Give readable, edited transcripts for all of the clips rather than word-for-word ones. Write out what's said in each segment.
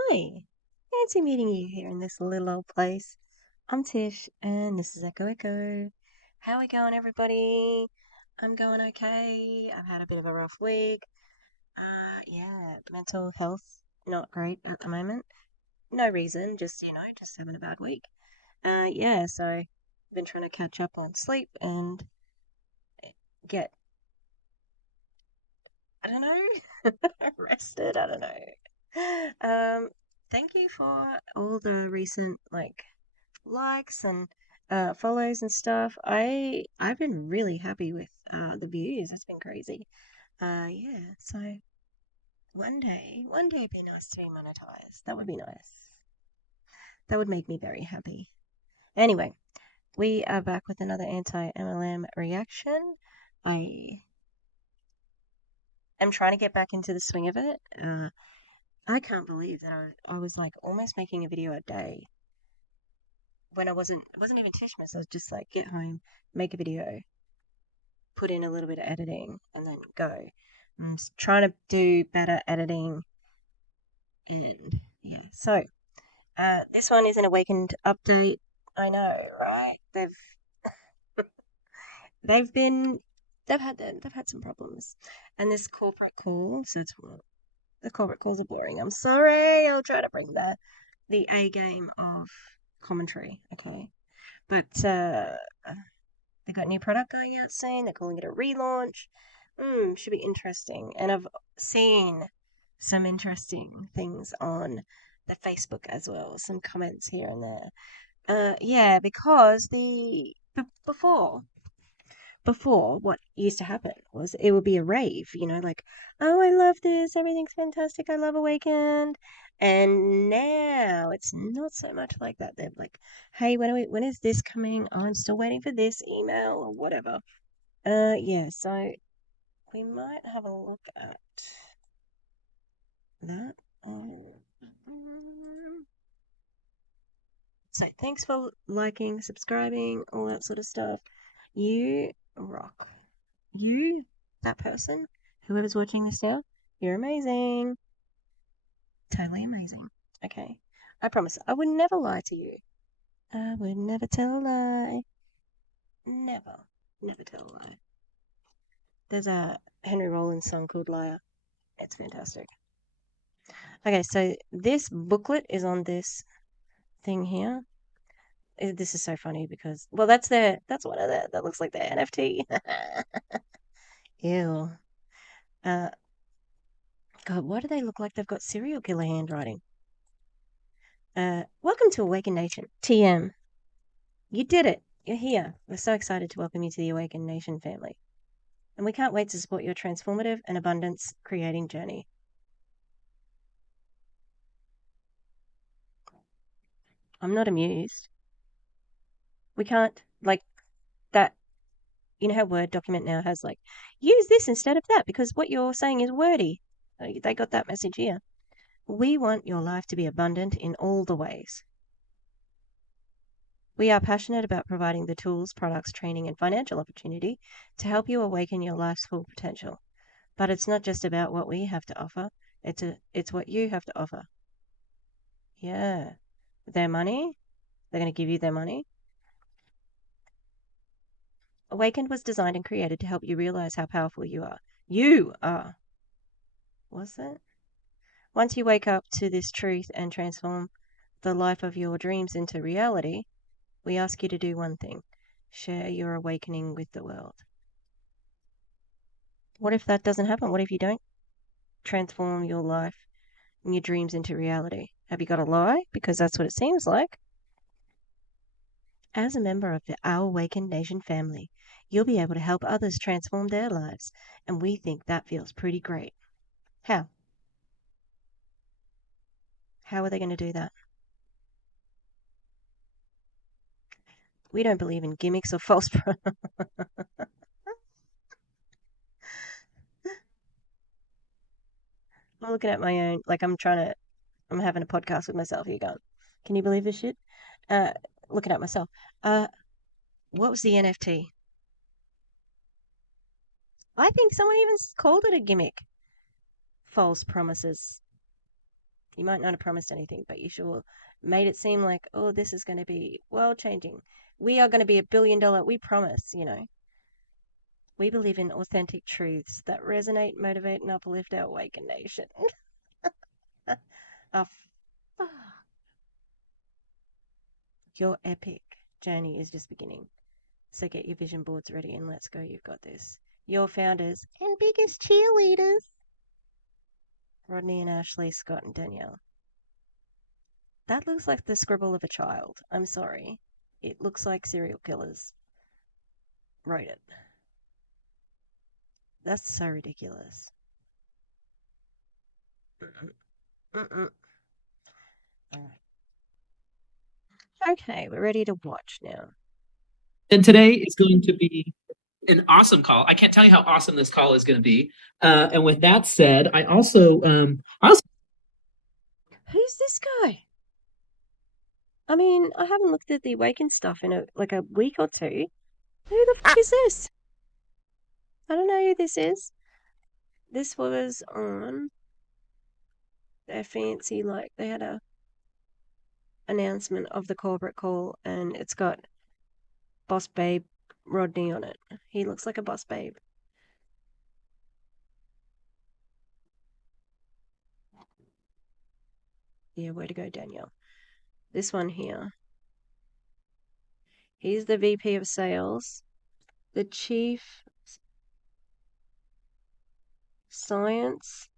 Hi, fancy meeting you here in this little old place. I'm Tish, and this is Echo Echo. How we going, everybody? I'm going okay. I've had a bit of a rough week. Yeah, mental health not great at the moment. No reason, just having a bad week. Yeah, so I've been trying to catch up on sleep and get, I don't know, rested. I don't know. Thank you for all the recent likes and follows and stuff. I've been really happy with the views. It's been crazy. Yeah. So one day it'd be nice to be monetized. That would be nice. That would make me very happy. Anyway, we are back with another anti-MLM reaction. I am trying to get back into the swing of it. I can't believe that I was like almost making a video a day when it wasn't even Tishmas. I was just like get home, make a video, put in a little bit of editing, and then go. I'm trying to do better editing, and yeah. So this one is an Awakened update. I know, right? They've been they've had some problems, and this corporate call. So it's the corporate calls are boring. I'm sorry. I'll try to bring the A game of commentary. Okay, but they got a new product going out soon. They're calling it a relaunch. Should be interesting. And I've seen some interesting things on the Facebook as well. Some comments here and there. Yeah, because before what used to happen was it would be a rave, like, oh, I love this, everything's fantastic, I love Awakened. And now it's not so much like that. They're like, hey, when is this coming? Oh, I'm still waiting for this email or whatever. Yeah, so we might have a look at that. So thanks for liking, subscribing, all that sort of stuff. You rock. You, that person, whoever's watching this now, you're amazing. Totally amazing. Okay. I promise I would never lie to you. I would never tell a lie. Never. Never tell a lie. There's a Henry Rollins song called Liar. It's fantastic. Okay, so this booklet is on this thing here. This is so funny because, well, that's one of that looks like their NFT. Ew. Uh, God, why do they look like they've got serial killer handwriting? Welcome to Awaken Nation. TM. You did it. You're here. We're so excited to welcome you to the Awaken Nation family. And we can't wait to support your transformative and abundance creating journey. I'm not amused. We can't, like, that. You know how Word document now has, like, use this instead of that because what you're saying is wordy. They got that message here. We want your life to be abundant in all the ways. We are passionate about providing the tools, products, training, and financial opportunity to help you awaken your life's full potential. But it's not just about what we have to offer, it's what you have to offer. Yeah. Their money, they're going to give you their money. Awakened was designed and created to help you realize how powerful you are. You are. Was it? Once you wake up to this truth and transform the life of your dreams into reality, we ask you to do one thing: share your awakening with the world. What if that doesn't happen? What if you don't transform your life and your dreams into reality? Have you got a lie? Because that's what it seems like. As a member of our Awakened Nation family, you'll be able to help others transform their lives, and we think that feels pretty great. How? How are they going to do that? We don't believe in gimmicks or false. I'm looking at my own, like I'm having a podcast with myself here going, can you believe this shit? Uh, Looking at myself. Uh, what was the NFT? I think someone even called it a gimmick. False promises. You might not have promised anything, but you sure made it seem like, oh, this is going to be world changing. We are going to be $1 billion. We promise, you know. We believe in authentic truths that resonate, motivate, and uplift our Awaken Nation. Oh, fuck. Your epic journey is just beginning. So get your vision boards ready and let's go. You've got this. Your founders and biggest cheerleaders, Rodney and Ashley, Scott and Danielle. That looks like the scribble of a child. I'm sorry. It looks like serial killers wrote it. That's so ridiculous. Mm-mm. All right. Okay, we're ready to watch now. And today is going to be an awesome call. I can't tell you how awesome this call is going to be. And with that said, I also Who's this guy? I mean, I haven't looked at the Awakened stuff in a week or two. Who the fuck is this? I don't know who this is. This was on their fancy, like they had a announcement of the corporate call, and it's got Boss Babe Rodney on it. He looks like a boss babe. Yeah, way to go, Danielle. This one here. He's the VP of Sales. The Chief Science.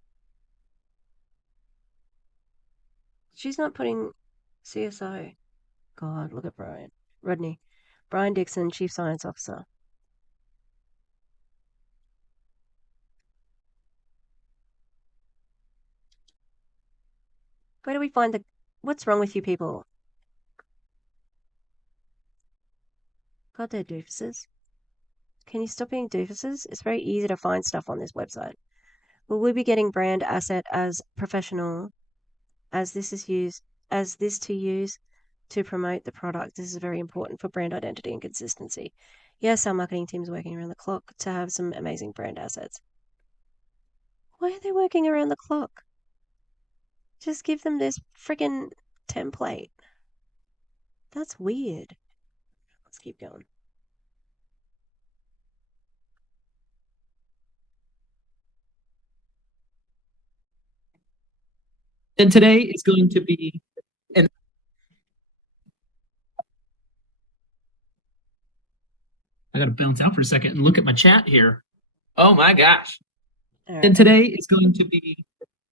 She's not putting CSO. God, look at Brian. Rodney. Brian Dixon, Chief Science Officer. Where do we find the... What's wrong with you people? God, they're doofuses. Can you stop being doofuses? It's very easy to find stuff on this website. Will we be getting brand asset as professional as this to use to promote the product? This is very important for brand identity and consistency. Yes, our marketing team is working around the clock to have some amazing brand assets. Why are they working around the clock? Just give them this friggin' template. That's weird. Let's keep going. and today is going to be an I got to bounce out for a second and look at my chat here. Oh my gosh. All And right. today is going to be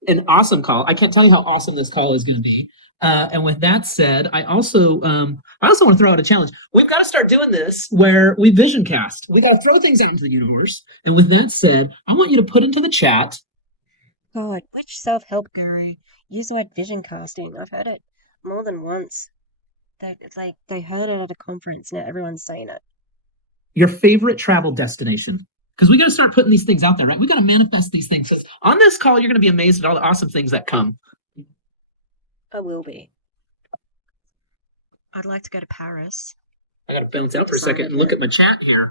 an awesome call. I can't tell you how awesome this call is going to be. And with that said, I also want to throw out a challenge. We've got to start doing this where we vision cast. We got to throw things out into the universe. And with that said, I want you to put into the chat. God, which self-help guru used the word vision casting? I've heard it more than once. They heard it at a conference. Now everyone's saying it. Your favorite travel destination. Because we got to start putting these things out there, right? We got to manifest these things. On this call, you're going to be amazed at all the awesome things that come. I will be. I'd like to go to Paris. I got to bounce out for a second and look at my chat here.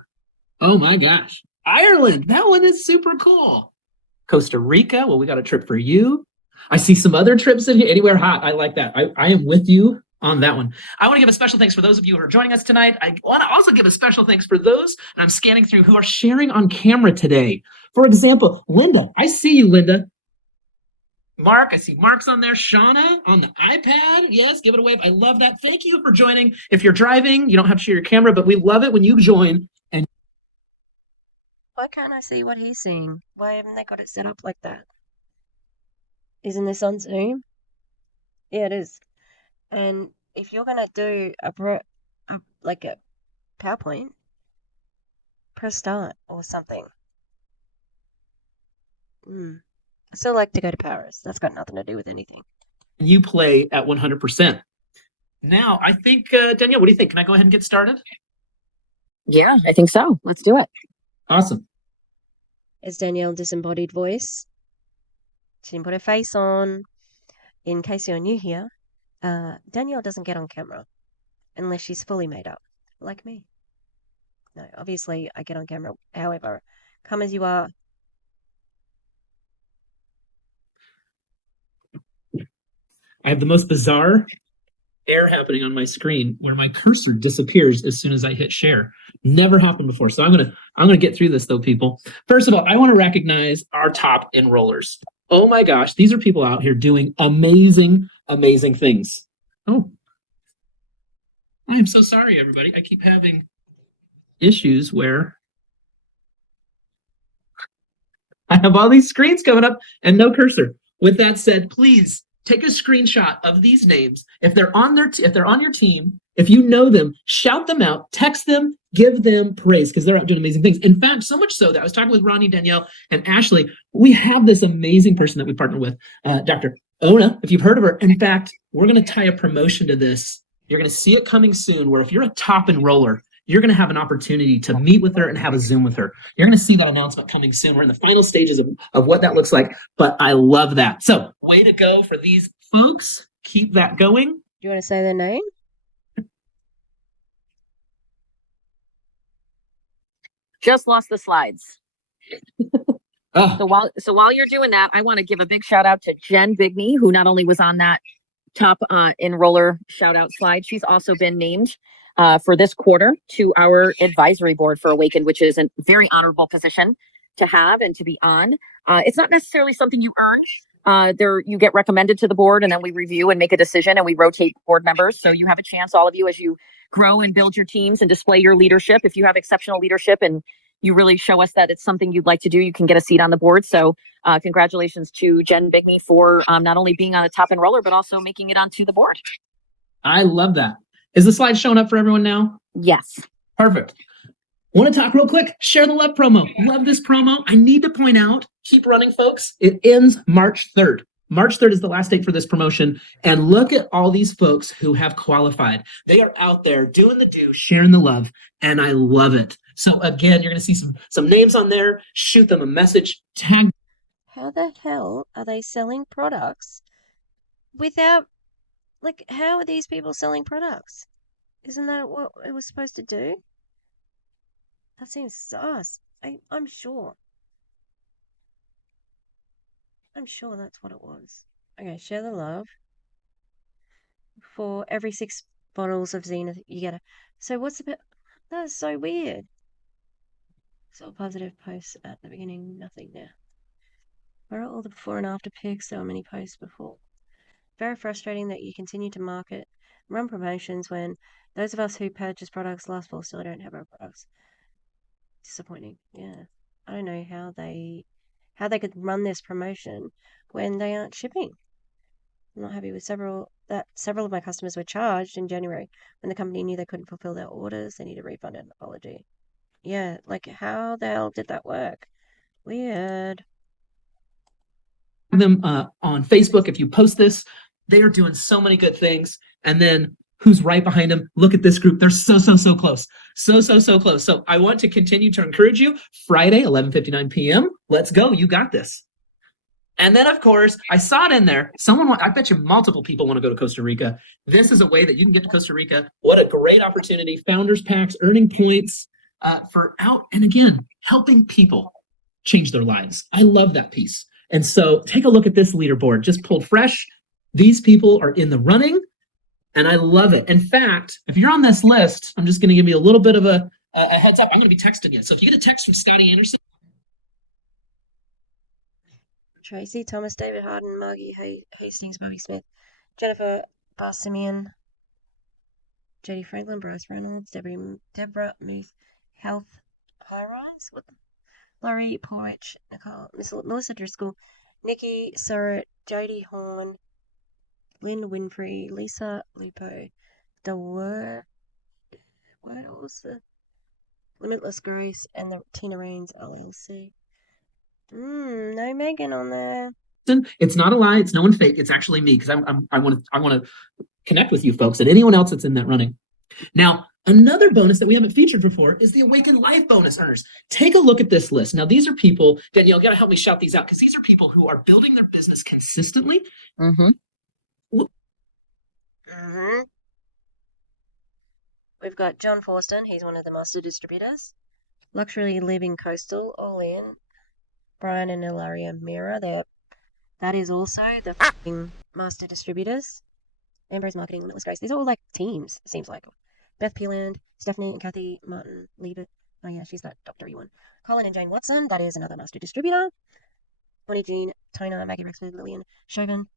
Oh my gosh. Ireland. That one is super cool. Costa Rica. Well, we got a trip for you. I see some other trips in here. Anywhere hot. I like that. I am with you on that one. I want to give a special thanks for those of you who are joining us tonight. I want to also give a special thanks for those, and I'm scanning through, who are sharing on camera today. For example, Linda. I see you, Linda. Mark, I see Mark's on there. Shauna on the iPad. Yes, give it a wave. I love that. Thank you for joining. If you're driving, you don't have to share your camera, but we love it when you join. And Why can't I see what he's seeing? Why haven't they got it set up like that? Isn't this on Zoom? Yeah, it is. And if you're gonna do a PowerPoint, press start or something. I still like to go to Paris. That's got nothing to do with anything. you play at 100%. Now, I think, Danielle, what do you think? Can I go ahead and get started? Yeah, I think so. Let's do it. Awesome. Is Danielle disembodied voice? She didn't put her face on. In case you're new here, Danielle doesn't get on camera unless she's fully made up, like me. No, obviously I get on camera. However, come as you are. I have the most bizarre error happening on my screen where my cursor disappears as soon as I hit share. Never happened before. So I'm gonna get through this though, people. First of all, I want to recognize our top enrollers. Oh my gosh, these are people out here doing amazing, amazing things. Oh, I am so sorry, everybody. I keep having issues where I have all these screens coming up and no cursor. With that said, please take a screenshot of these names. If they're on if they're on your team, if you know them, shout them out, text them, give them praise because they're out doing amazing things. In fact, so much so that I was talking with Ronnie, Danielle, and Ashley. We have this amazing person that we partner with, Dr. Ona, if you've heard of her. In fact, we're going to tie a promotion to this. You're going to see it coming soon where if you're a top enroller, you're going to have an opportunity to meet with her and have a Zoom with her. You're going to see that announcement coming soon. We're in the final stages of what that looks like, but I love that. So way to go for these folks. Keep that going. Do you want to say their name? Just lost the slides. Oh. So while you're doing that, I want to give a big shout out to Jen Bigney, who not only was on that top enroller shout out slide, she's also been named for this quarter to our advisory board for Awakend, which is a very honorable position to have and to be on. It's not necessarily something you earn. There, you get recommended to the board, and then we review and make a decision, and we rotate board members. So you have a chance, all of you, as you grow and build your teams and display your leadership. If you have exceptional leadership and you really show us that it's something you'd like to do, you can get a seat on the board. So congratulations to Jen Bigney for not only being on a top enroller, but also making it onto the board. I love that. Is the slide showing up for everyone now? Yes. Perfect. Want to talk real quick? Share the love promo. Love this promo. I need to point out, keep running, folks. It ends March 3rd. March 3rd is the last date for this promotion. And look at all these folks who have qualified. They are out there doing the do, sharing the love, and I love it. So again, you're going to see some names on there. Shoot them a message. Tag. How the hell are they selling products without, like, how are these people selling products? Isn't that what it was supposed to do? That seems sus. I'm sure. I'm sure that's what it was. Okay, share the love. For every 6 bottles of Zenith, you get a... So what's the bit? That is so weird. So positive posts at the beginning, nothing now. Where are all the before and after pics? There were many posts before. Very frustrating that you continue to market, run promotions when those of us who purchase products last fall still don't have our products. Disappointing. Yeah. I don't know how they could run this promotion when they aren't shipping. I'm not happy with several of my customers were charged in January when the company knew they couldn't fulfill their orders. They need a refund and an apology. Yeah, like how the hell did that work? Weird. Them on Facebook. If you post this, they are doing so many good things. And then who's right behind them? Look at this group. They're so close. So close. So I want to continue to encourage you. Friday, 11:59 p.m. Let's go. You got this. And then, of course, I saw it in there. I bet you multiple people want to go to Costa Rica. This is a way that you can get to Costa Rica. What a great opportunity. Founders packs, earning points for out, and again, helping people change their lives. I love that piece. And so take a look at this leaderboard, just pulled fresh. These people are in the running, and I love it. In fact, if you're on this list, I'm just going to give you a little bit of a heads up. I'm going to be texting you. So if you get a text from Scotty Anderson, Tracy, Thomas, David Harden, Margie Hastings, Bobby Smith, Jennifer Barsimian, Jodie Franklin, Bryce Reynolds, Deborah Muth, Health High-Rise, Laurie Porridge, Nicole, Melissa Driscoll, Nikki Surratt, Jodie Horn, Lynn Winfrey, Lisa Lupo, The Wordles, Limitless Grace, and the Tina Raines LLC. No Megan on there. it's not a lie. It's no one fake. It's actually me because I want to connect with you folks and anyone else that's in that running. Now, another bonus that we haven't featured before is the Awaken Life bonus earners. Take a look at this list. Now, these are people, Danielle, you got to help me shout these out because these are people who are building their business consistently. Mm-hmm. We've got John Forston. He's one of the master distributors. Luxury Living Coastal, all in. Brian and Ilaria Mira, they're That is also the f***ing master distributors. Ambrose Marketing, Limitless Grace. These are all like teams, it seems like. Beth Peeland, Stephanie and Kathy Martin Liebert. Oh yeah, she's that doctor-y one. Colin and Jane Watson, that is another master distributor. Bonnie Jean, Tona, Maggie Rexford, Lillian Chauvin,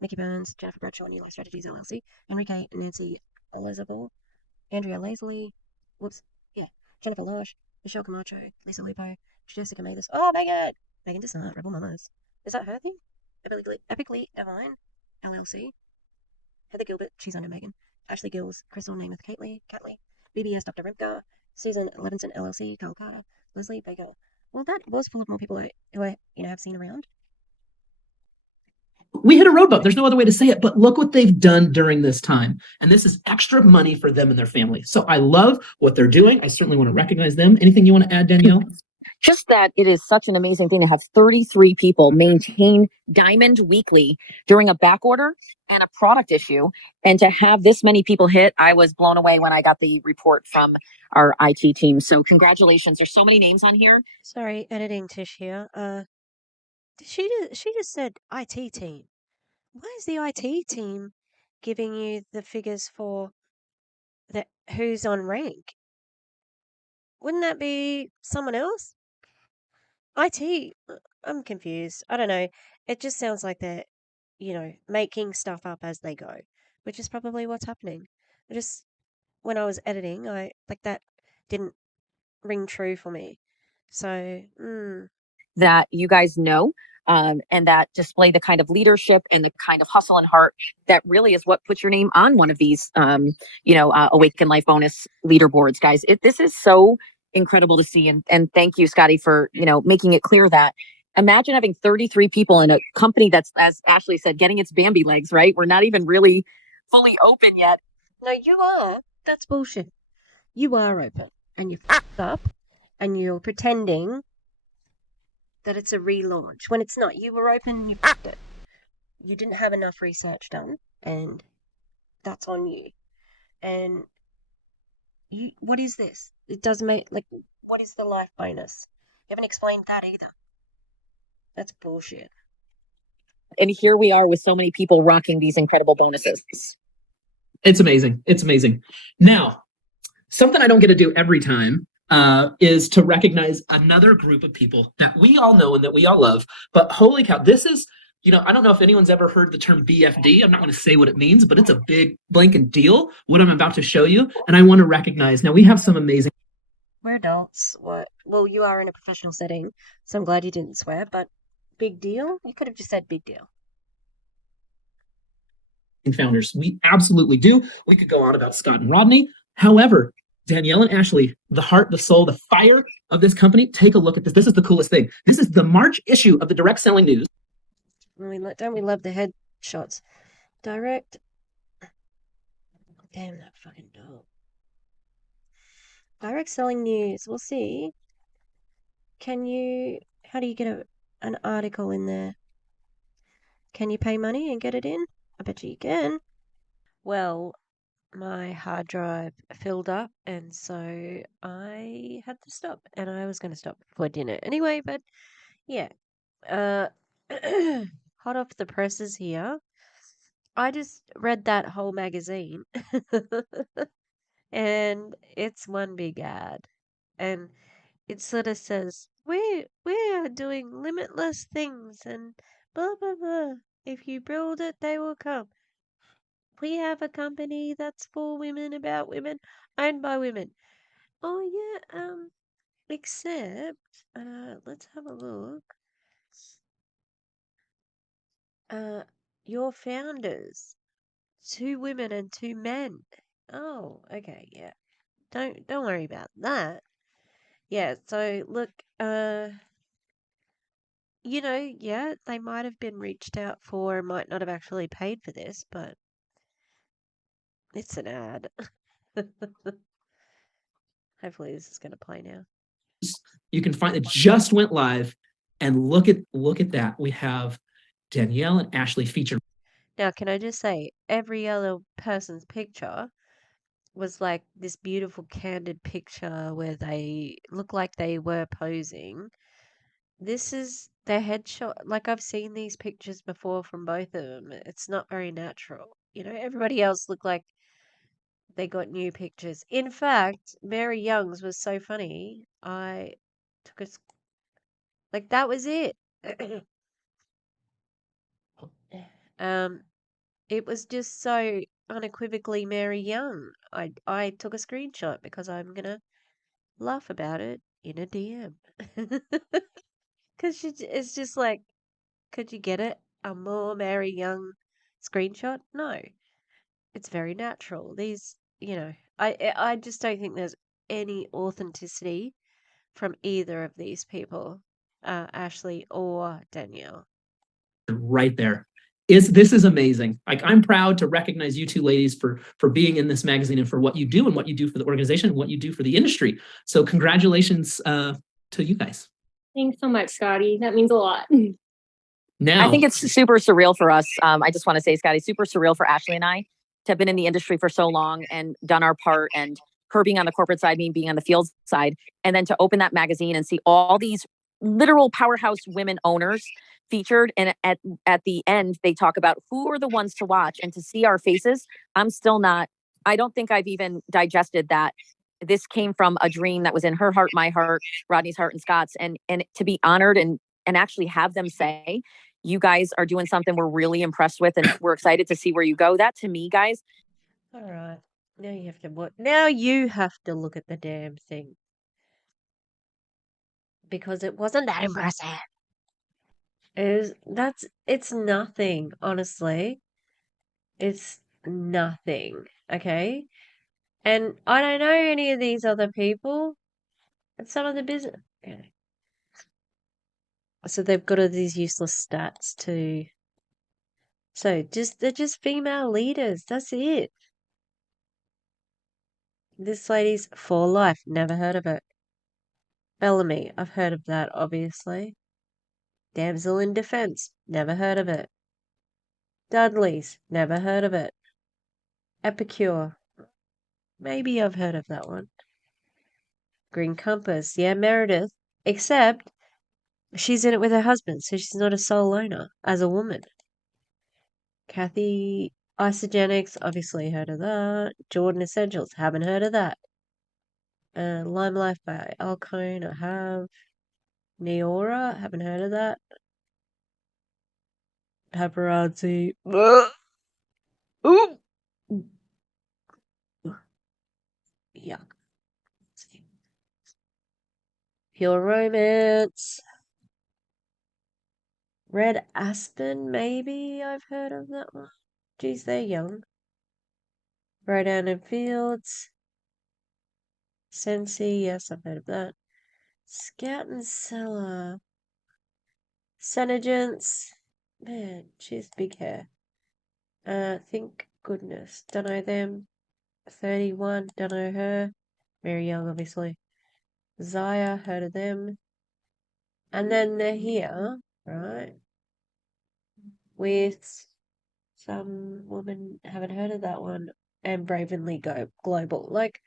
Mickey Burns, Jennifer Bradshaw, New Life Strategies LLC, Enrique and Nancy Elizabeth, Andrea Lazley, Jennifer Losh, Michelle Camacho, Lisa Lupo, Jessica Mathis. Oh my god! Megan Desant, Rebel Mamas. Is that her thing? Epically Evine, LLC. Heather Gilbert, she's under Megan. Ashley Gills, Crystal Namath Catley, BBS Dr. Rimka, Susan Levinson LLC, Carl Carter, Leslie Baker. Well, that was full of more people who I have seen around. We hit a road bump. There's no other way to say it, but look what they've done during this time. And this is extra money for them and their family. So I love what they're doing. I certainly want to recognize them. Anything you want to add, Danielle? Just that it is such an amazing thing to have 33 people maintain Diamond weekly during a back order and a product issue. And to have this many people hit, I was blown away when I got the report from our IT team. So congratulations. There's so many names on here. Sorry, editing Tish here. She just said IT team. Why is the IT team giving you the figures for who's on rank? Wouldn't that be someone else? IT, I'm confused. I don't know. It just sounds like they're, making stuff up as they go, which is probably what's happening. When I was editing, that didn't ring true for me. So, that you guys know, and that display the kind of leadership and the kind of hustle and heart that really is what puts your name on one of these, Awaken Life bonus leaderboards, guys. This is so incredible to see. And thank you, Scotty, for, making it clear that imagine having 33 people in a company that's, as Ashley said, getting its Bambi legs, right? We're not even really fully open yet. No, you are. That's bullshit. You are open and you f***ed up and you're pretending that it's a relaunch when it's not. You were open and you f***ed it. You didn't have enough research done and that's on you. And what is this? It does make, what is the life bonus? You haven't explained that either. That's bullshit. And here we are with so many people rocking these incredible bonuses. It's amazing. It's amazing. Now, something I don't get to do every time is to recognize another group of people that we all know and that we all love. But holy cow, this is, I don't know if anyone's ever heard the term BFD. I'm not going to say what it means, but it's a big blanket deal, what I'm about to show you. And I want to recognize, now we have some amazing. We're adults. What? Well, you are in a professional setting, so I'm glad you didn't swear, but big deal? You could have just said big deal. Founders. We absolutely do. We could go on about Scott and Rodney. However, Danelle and Ashley, the heart, the soul, the fire of this company, take a look at this. This is the coolest thing. This is the March issue of the Direct Selling News. Don't we love the headshots? Direct. Damn that fucking dog. Direct Selling News. We'll see. How do you get an article in there? Can you pay money and get it in? I bet you can. Well, my hard drive filled up, and so I had to stop. And I was going to stop for dinner anyway, but yeah. Hot off the presses here. I just read that whole magazine, and it's one big ad, and it sort of says we are doing limitless things and blah blah blah. If you build it, they will come. We have a company that's for women, about women, owned by women. Oh yeah, except let's have a look. Your founders, 2 women and 2 men. Oh, okay, yeah. Don't worry about that. Yeah, so look, yeah, they might have been reached out for, might not have actually paid for this, but it's an ad. Hopefully this is going to play now. You can find it just went live, and look at that. We have Danelle and Ashley featured. Now, can I just say, every other person's picture was like this beautiful candid picture where they look like they were posing. This is their headshot, like I've seen these pictures before from both of them. It's not very natural. Everybody else looked like they got new pictures. In fact, Mary Young's was so funny. I took like that was it. um, it was just so unequivocally Mary Young. I took a screenshot because I'm gonna laugh about it in a DM. Because it's just like, could you get it? A more Mary Young screenshot? No, it's very natural. I just don't think there's any authenticity from either of these people, Ashley or Danielle. Right there. This is amazing. Like, I'm proud to recognize you two ladies for being in this magazine and for what you do and what you do for the organization and what you do for the industry. So congratulations to you guys. Thanks so much, Scotty. That means a lot. Now, I think it's super surreal for us. I just want to say, Scotty, super surreal for Ashley and I to have been in the industry for so long and done our part, and her being on the corporate side, me being on the field side, and then to open that magazine and see all these literal powerhouse women owners featured. And at the end, they talk about who are the ones to watch, and to see our faces. I don't think I've even digested that this came from a dream that was in her heart, my heart, Rodney's heart, and Scott's, and to be honored and actually have them say, you guys are doing something we're really impressed with, and we're excited to see where you go. That, to me, guys. All right. Now you have to look. Now you have to look at the damn thing, because it wasn't that impressive. It's nothing, honestly. It's nothing. Okay? And I don't know any of these other people. And some of the business. Okay. So they've got all these useless stats too. So they're just female leaders. That's it. This lady's For Life. Never heard of it. Bellamy. I've heard of that, obviously. Damsel in Defense. Never heard of it. Dudley's. Never heard of it. Epicure. Maybe I've heard of that one. Green Compass. Yeah, Meredith. Except she's in it with her husband, so she's not a sole owner as a woman. Kathy Isogenics, obviously heard of that. Jordan Essentials, haven't heard of that. Lime Life by Alcone, I have. Neora, haven't heard of that. Paparazzi. Ooh. Yuck. Pure Romance. Red Aspen, maybe I've heard of that one. Geez, they're young. Rodan and Fields. Sensi, yes, I've heard of that. Scout and Cellar. Senegence. Man, she's big hair. Thank goodness. Don't know them. 31, don't know her. Very young, obviously. Zaya, heard of them. And then they're here, right? With some woman, haven't heard of that one. And Bravenly Go Global. Like,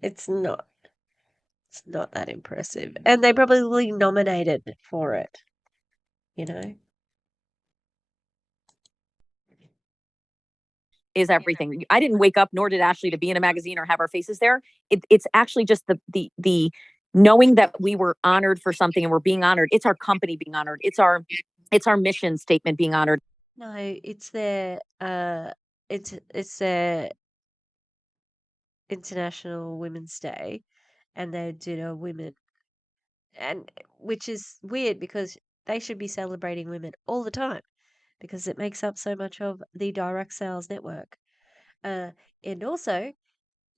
it's not that impressive. And they probably nominated for it, you know? Is everything. I didn't wake up, nor did Ashley, to be in a magazine or have our faces there. It's actually just the knowing that we were honored for something and we're being honored. It's our company being honored. It's our mission statement being honored. No, it's their it's their International Women's Day, and they did a women, and which is weird because they should be celebrating women all the time because it makes up so much of the direct sales network. And also,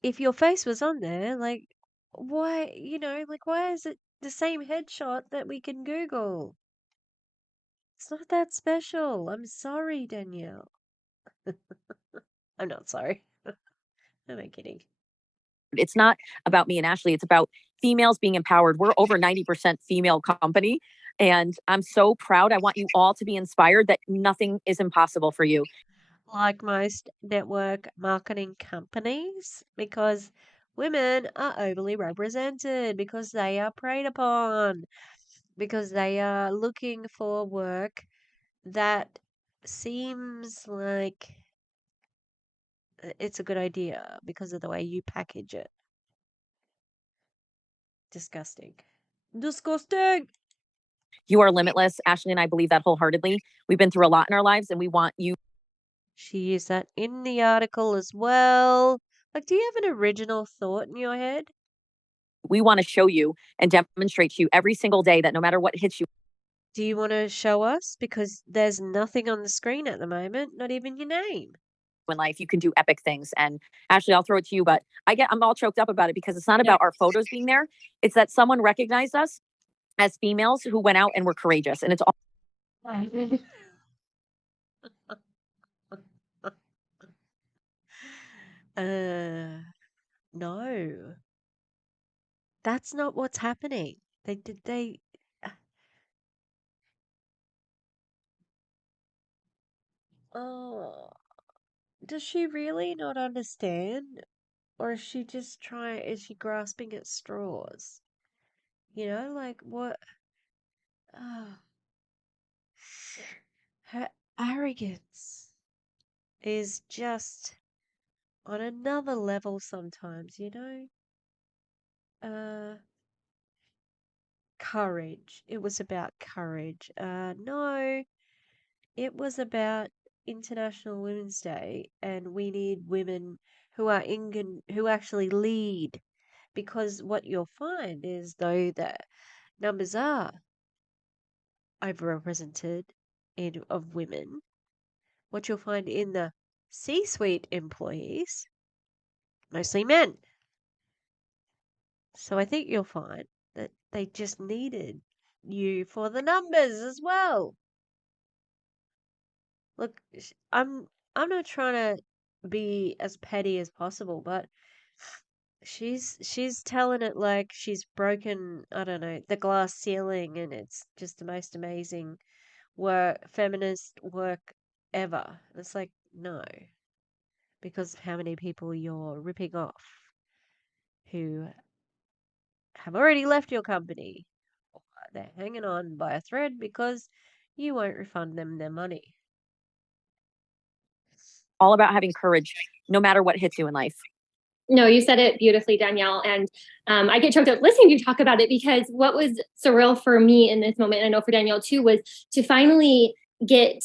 if your face was on there, like, why, why is it the same headshot that we can Google? It's not that special. I'm sorry, Danielle. I'm not sorry. I'm kidding. It's not about me and Ashley. It's about females being empowered. We're over 90% female company. And I'm so proud. I want you all to be inspired that nothing is impossible for you. Like most network marketing companies, because women are overly represented because they are preyed upon, because they are looking for work that seems like it's a good idea because of the way you package it. Disgusting. Disgusting. You are limitless. Ashley and I believe that wholeheartedly. We've been through a lot in our lives and we want you. She used that in the article as well. Like, do you have an original thought in your head? We want to show you and demonstrate to you every single day that no matter what hits you Do you want to show us? Because there's nothing on the screen at the moment, not even your name. in life, you can do epic things. And Ashley, I'll throw it to you, but I'm all choked up about it because it's not about our photos being there. It's that someone recognized us as females who went out and were courageous. And it's all No. That's not what's happening. They Oh, does she really not understand? Or is she grasping at straws? Like what? Oh, her arrogance is just on another level sometimes. Courage. It was about courage. No, it was about International Women's Day, and we need women who actually lead. Because what you'll find is, though, that numbers are overrepresented of women, what you'll find in the C-suite employees, mostly men. So I think you'll find that they just needed you for the numbers as well. Look, I'm not trying to be as petty as possible, but she's telling it like she's broken, I don't know, the glass ceiling, and it's just the most amazing feminist work ever. It's like, no, because of how many people you're ripping off who have already left your company. Or they're hanging on by a thread because you won't refund them their money. all about having courage no matter what hits you in life. No, you said it beautifully, Danielle. And I get choked up listening to you talk about it because what was surreal for me in this moment, and I know for Danielle too, was to finally get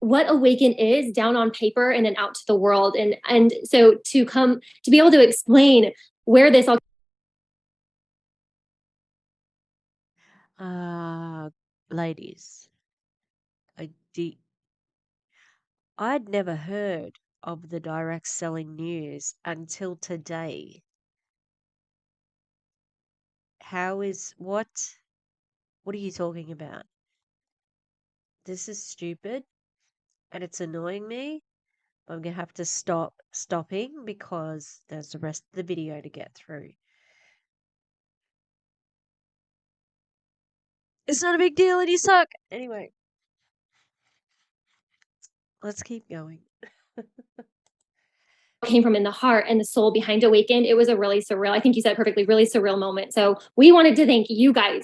what Awaken is down on paper and then out to the world. And so to be able to explain where this all Ladies, I'd never heard of the direct selling news until today. What are you talking about? This is stupid and it's annoying me. I'm gonna have to stopping because there's the rest of the video to get through. It's not a big deal and you suck. Anyway, let's keep going. came from in the heart and the soul behind Awakened, it was a really surreal, I think you said it perfectly, really surreal moment. So we wanted to thank you guys.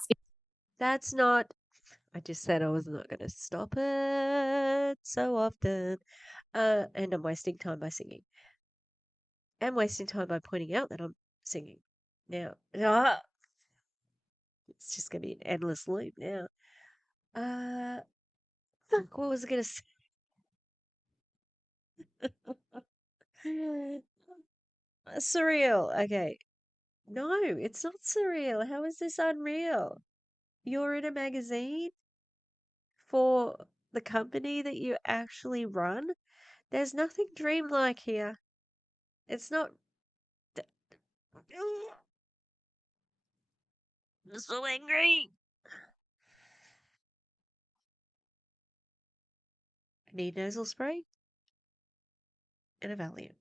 That's not. I just said I was not gonna stop it so often. And I'm wasting time by singing. And wasting time by pointing out that I'm singing. Now, it's just gonna be an endless loop now. Fuck, what was I gonna say? Surreal. Okay. No, it's not surreal. How is this unreal? You're in a magazine for the company that you actually run. There's nothing dreamlike here. It's not. I'm so angry. I need nasal spray and a Valium.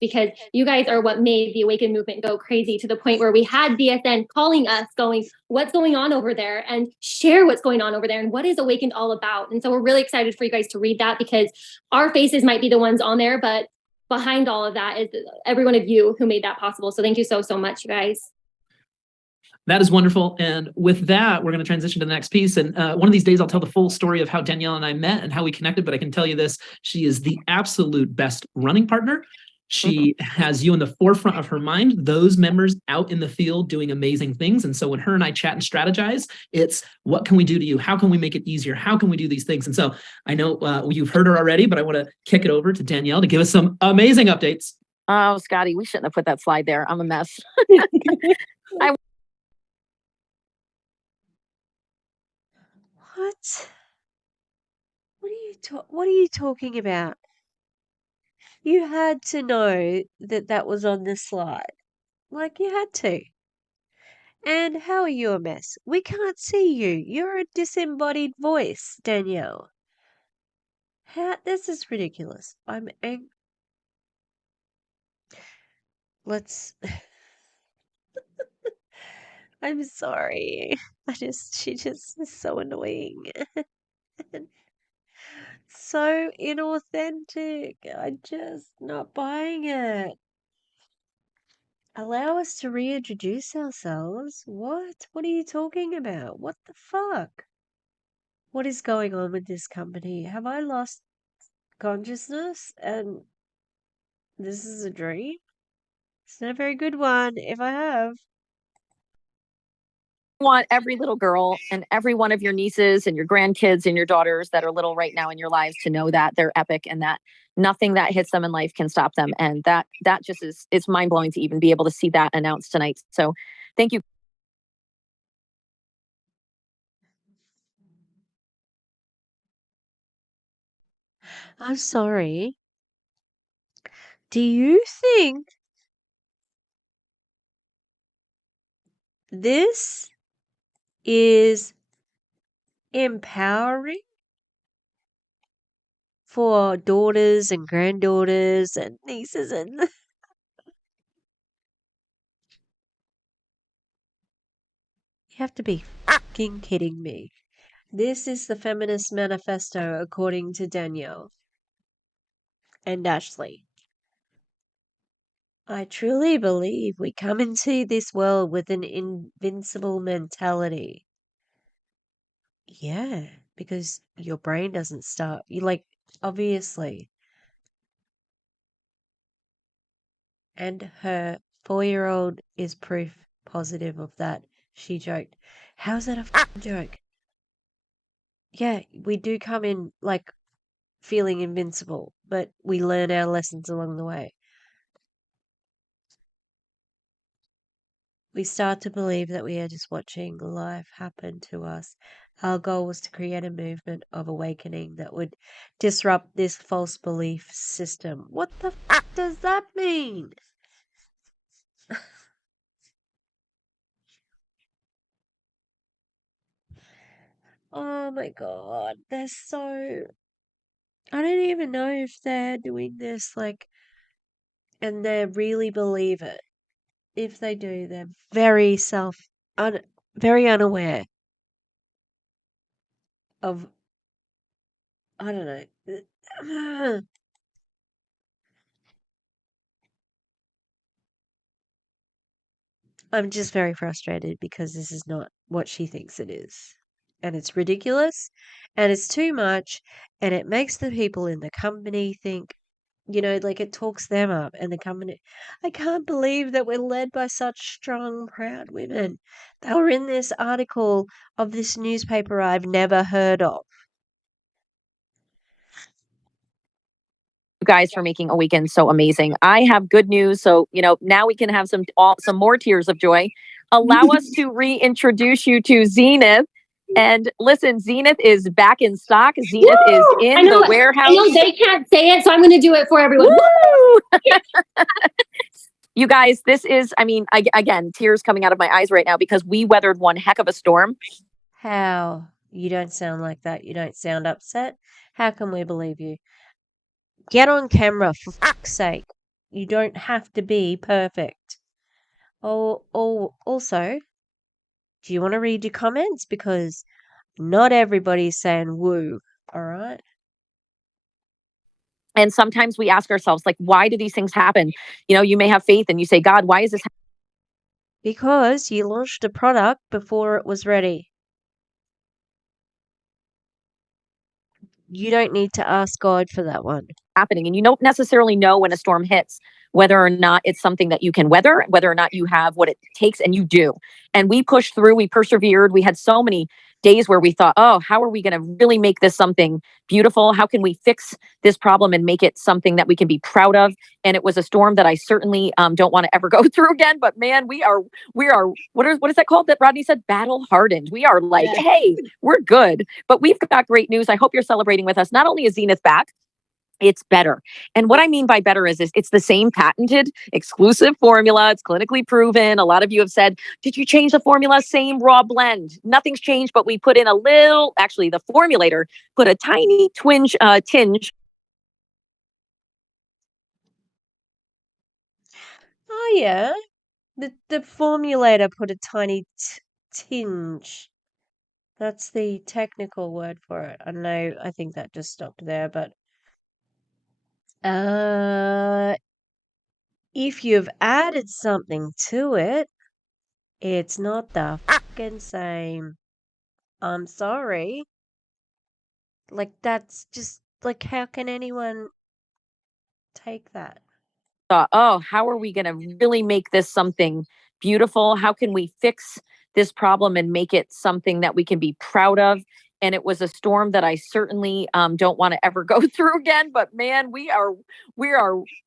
Because you guys are what made the Awaken movement go crazy to the point where we had BSN calling us going, what's going on over there, and share what's going on over there and what is Awakened all about. And so we're really excited for you guys to read that because our faces might be the ones on there, but behind all of that is every one of you who made that possible. So thank you so much, you guys. That is wonderful. And with that, we're going to transition to the next piece. And one of these days, I'll tell the full story of how Danelle and I met and how we connected. But I can tell you this, she is the absolute best running partner. She has you in the forefront of her mind, those members out in the field doing amazing things. And so when her and I chat and strategize, it's what can we do to you? How can we make it easier? How can we do these things? And so I know you've heard her already, but I want to kick it over to Danelle to give us some amazing updates. Oh, Scotty, we shouldn't have put that slide there. I'm a mess. What? What are you talking about? You had to know that that was on the slide. Like you had to. And how are you a mess? We can't see you. You're a disembodied voice, Danelle. This is ridiculous. Let's. I'm sorry. She just is so annoying. So inauthentic. I'm just not buying it. Allow us to reintroduce ourselves. What? What are you talking about? What the fuck? What is going on with this company? Have I lost consciousness and this is a dream? It's not a very good one if I have. Want every little girl and every one of your nieces and your grandkids and your daughters that are little right now in your lives to know that they're epic and that nothing that hits them in life can stop them. And that just is, it's mind blowing to even be able to see that announced tonight. So thank you. I'm sorry. Do you think this is empowering for daughters and granddaughters and nieces and you have to be fucking kidding me. This is the Feminist Manifesto according to Danelle and Ashley. I truly believe we come into this world with an invincible mentality. Yeah, because your brain doesn't start. Obviously. And her 4-year-old is proof positive of that. She joked. How's that a joke? Yeah, we do come in feeling invincible, but we learn our lessons along the way. We start to believe that we are just watching life happen to us. Our goal was to create a movement of awakening that would disrupt this false belief system. What the does that mean? Oh my god, they're so. I don't even know if they're doing this and they really believe it. If they do, they're very unaware of. I don't know. I'm just very frustrated because this is not what she thinks it is. And it's ridiculous and it's too much and it makes the people in the company think, it talks them up and the company. I can't believe that we're led by such strong, proud women. They were in this article of this newspaper I've never heard of. You guys for making Awakend so amazing. I have good news. So, now we can have some more tears of joy. Allow us to reintroduce you to Zenith. And listen, Zenith is back in stock. Zenith is in the warehouse. I know they can't say it, so I'm going to do it for everyone. You guys, this is, again, tears coming out of my eyes right now because we weathered one heck of a storm. How? You don't sound like that. You don't sound upset. How can we believe you? Get on camera, for fuck's sake. You don't have to be perfect. Also, do you want to read your comments? Because not everybody's saying woo, alright? And sometimes we ask ourselves, like, why do these things happen? You may have faith and you say, God, why is this Because you launched a product before it was ready. You don't need to ask God for that one. happening? And you don't necessarily know when a storm hits whether or not it's something that you can weather, whether or not you have what it takes, and you do. And we pushed through, we persevered. We had so many days where we thought, oh, how are we going to really make this something beautiful? How can we fix this problem and make it something that we can be proud of? And it was a storm that I certainly don't want to ever go through again. But man, we are what is that called that Rodney said? Battle hardened. We are like, hey, we're good. But we've got great news. I hope you're celebrating with us. Not only is Zenith back, it's better. And what I mean by better is it's the same patented exclusive formula. It's clinically proven. A lot of you have said, did you change the formula? Same raw blend. Nothing's changed, but we put in a little, actually, the formulator put a tiny tinge. Oh, yeah. The formulator put a tiny tinge. That's the technical word for it. I know, I think that just stopped there, but if you've added something to it, it's not the fucking same. I'm sorry. Like, that's just, like, how can anyone take that? Thought, oh, how are we going to really make this something beautiful? How can we fix this problem and make it something that we can be proud of? And it was a storm that I certainly don't want to ever go through again. But man, we are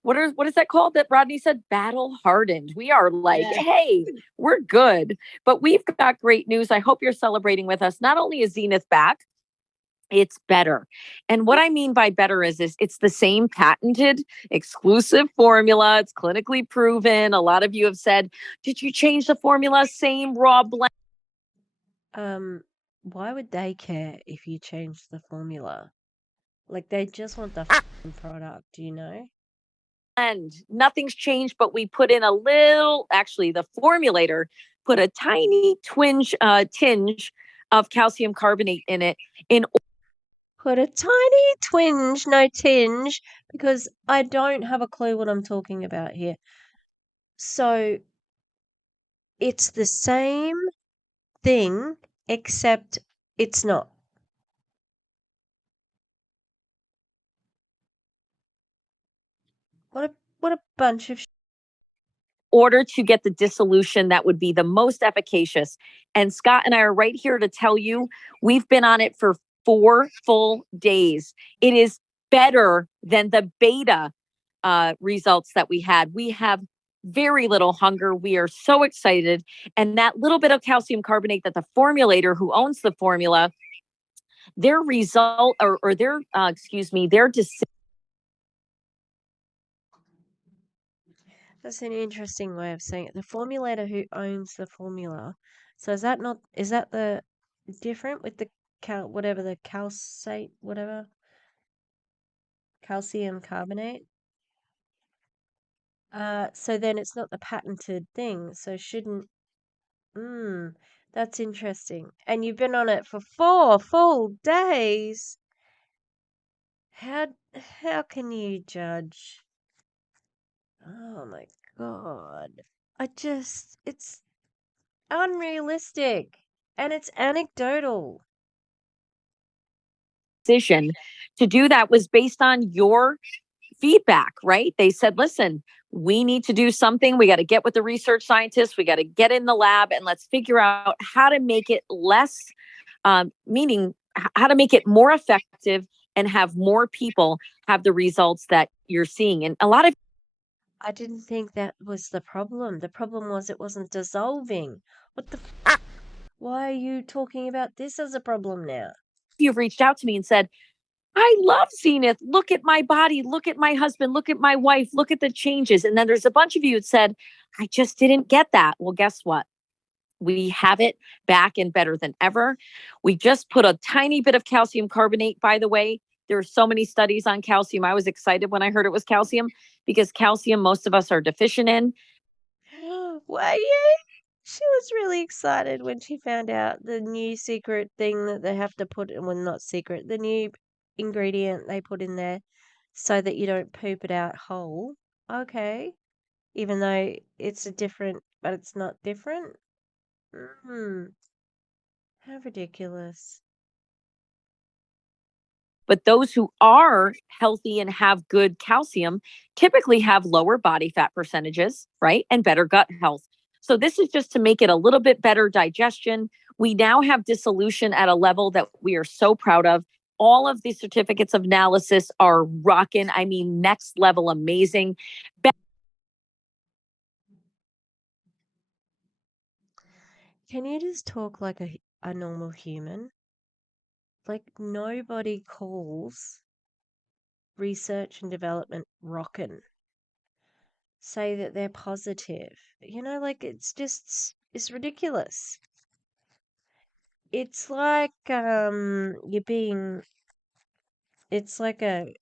what is that called that Rodney said? Battle hardened. We are like, hey, we're good. But we've got great news. I hope you're celebrating with us. Not only is Zenith back, it's better. And what I mean by better is it's the same patented exclusive formula. It's clinically proven. A lot of you have said, did you change the formula? Same raw blend. Why would they care if you change the formula? Like, they just want the fucking product, you know? Nothing's changed, but we put in a little, actually, the formulator put a tiny tinge of calcium carbonate in it in Put a tiny twinge, no tinge, because I don't have a clue what I'm talking about here. So, it's the same thing, except it's not. What a bunch of order to get the dissolution that would be the most efficacious. And Scott and I are right here to tell you we've been on it for 4 full days. It is better than the beta results that we had. We have very little hunger. We are so excited. And that little bit of calcium carbonate that the formulator who owns the formula, their result or their, their decision. That's an interesting way of saying it. The formulator who owns the formula. So is that the different with the whatever the calcite, whatever? Calcium carbonate? So then it's not the patented thing. So shouldn't, that's interesting. And you've been on it for 4 full days. How can you judge? Oh my God. It's unrealistic and it's anecdotal. Decision to do that was based on your feedback, right? They said, listen, we need to do something. We got to get with the research scientists. We got to get in the lab and let's figure out how to make it less, meaning how to make it more effective and have more people have the results that you're seeing. And a lot of I didn't think that was the problem. The problem was it wasn't dissolving. What the Why are you talking about this as a problem now? you've reached out to me and said, I love Zenith. Look at my body. Look at my husband. Look at my wife. Look at the changes. And then there's a bunch of you that said, I just didn't get that. Well, guess what? We have it back and better than ever. We just put a tiny bit of calcium carbonate, by the way. There are so many studies on calcium. I was excited when I heard it was calcium because calcium, most of us are deficient in. Were you? She was really excited when she found out the new secret thing that they have to put in, well, not secret, the new ingredient they put in there so that you don't poop it out whole. Okay. Even though it's a different, but it's not different. How ridiculous. But those who are healthy and have good calcium typically have lower body fat percentages, right? And better gut health. So this is just to make it a little bit better digestion. We now have dissolution at a level that we are so proud of. All of the certificates of analysis are rocking. I mean, next level amazing. Can you just talk like a normal human? Like, nobody calls research and development rockin'. Say that they're positive. Like, it's ridiculous. It's like, it's like a,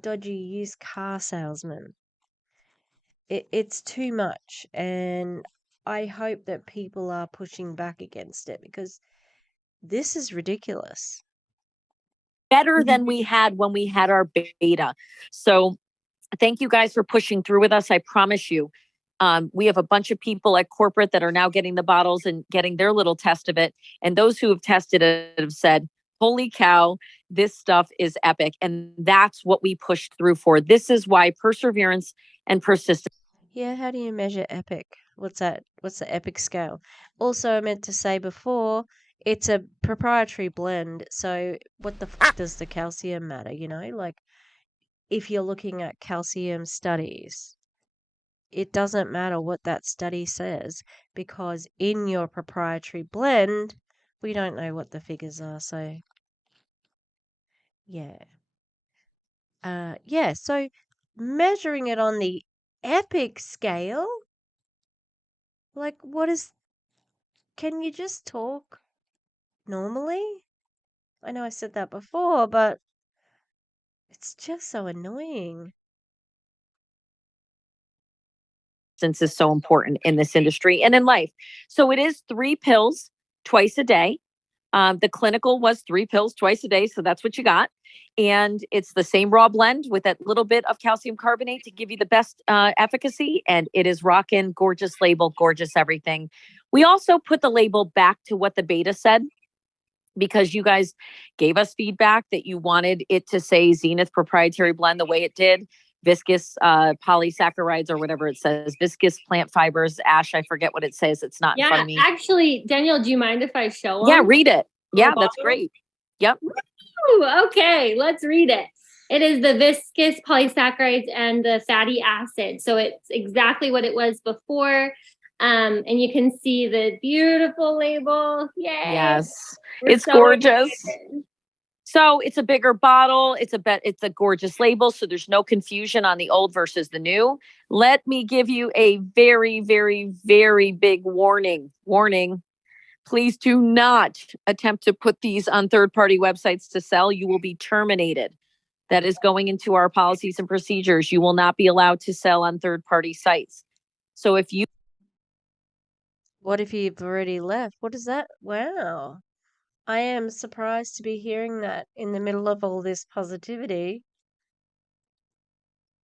dodgy used car salesman. It's too much, and I hope that people are pushing back against it because this is ridiculous. Better than we had when we had our beta. So thank you guys for pushing through with us. I promise you, we have a bunch of people at corporate that are now getting the bottles and getting their little test of it. And those who have tested it have said, holy cow, this stuff is epic. And that's what we pushed through for. This is why perseverance and persistence. Yeah, how do you measure epic? What's that? What's the epic scale? Also, I meant to say before, it's a proprietary blend, so what the does the calcium matter, Like, if you're looking at calcium studies, it doesn't matter what that study says because in your proprietary blend, we don't know what the figures are, so yeah. Yeah, so measuring it on the epic scale, like, can you just talk normally? I know I said that before, but it's just so annoying. Is so important in this industry and in life. So it is 3 pills twice a day. The clinical was 3 pills twice a day. So that's what you got. And it's the same raw blend with that little bit of calcium carbonate to give you the best efficacy. And it is rockin', gorgeous label, gorgeous everything. We also put the label back to what the beta said because you guys gave us feedback that you wanted it to say Zenith proprietary blend the way it did. Viscous polysaccharides or whatever it says, viscous plant fibers, ash. I forget what it says. It's not in front of me. Actually, Danielle, do you mind if I show Yeah, them? read it. Yeah, that's great. Yep. Ooh, okay, let's read it. It is the viscous polysaccharides and the fatty acid. So it's exactly what it was before. And you can see the beautiful label. Yay. Yes. We're It's so gorgeous. excited. So it's a bigger bottle. It's a gorgeous label. So there's no confusion on the old versus the new. Let me give you a very, very, very big warning. Warning. Please do not attempt to put these on third-party websites to sell. You will be terminated. That is going into our policies and procedures. You will not be allowed to sell on third-party sites. So if you What if you've already left? What is that? Wow. I am surprised to be hearing that in the middle of all this positivity.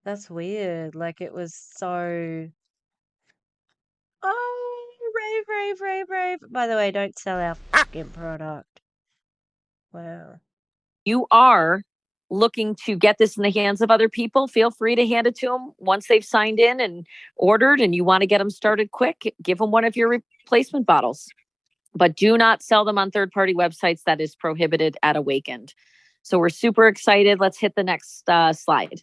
That's weird. Like, it was so. Oh, rave, rave, rave, rave. By the way, don't sell our fucking product. Wow. you are looking to get this in the hands of other people, feel free to hand it to them once they've signed in and ordered and you want to get them started quick, give them one of your replacement bottles. But do not sell them on third-party websites. That is prohibited at Awakend. So we're super excited. Let's hit the next slide.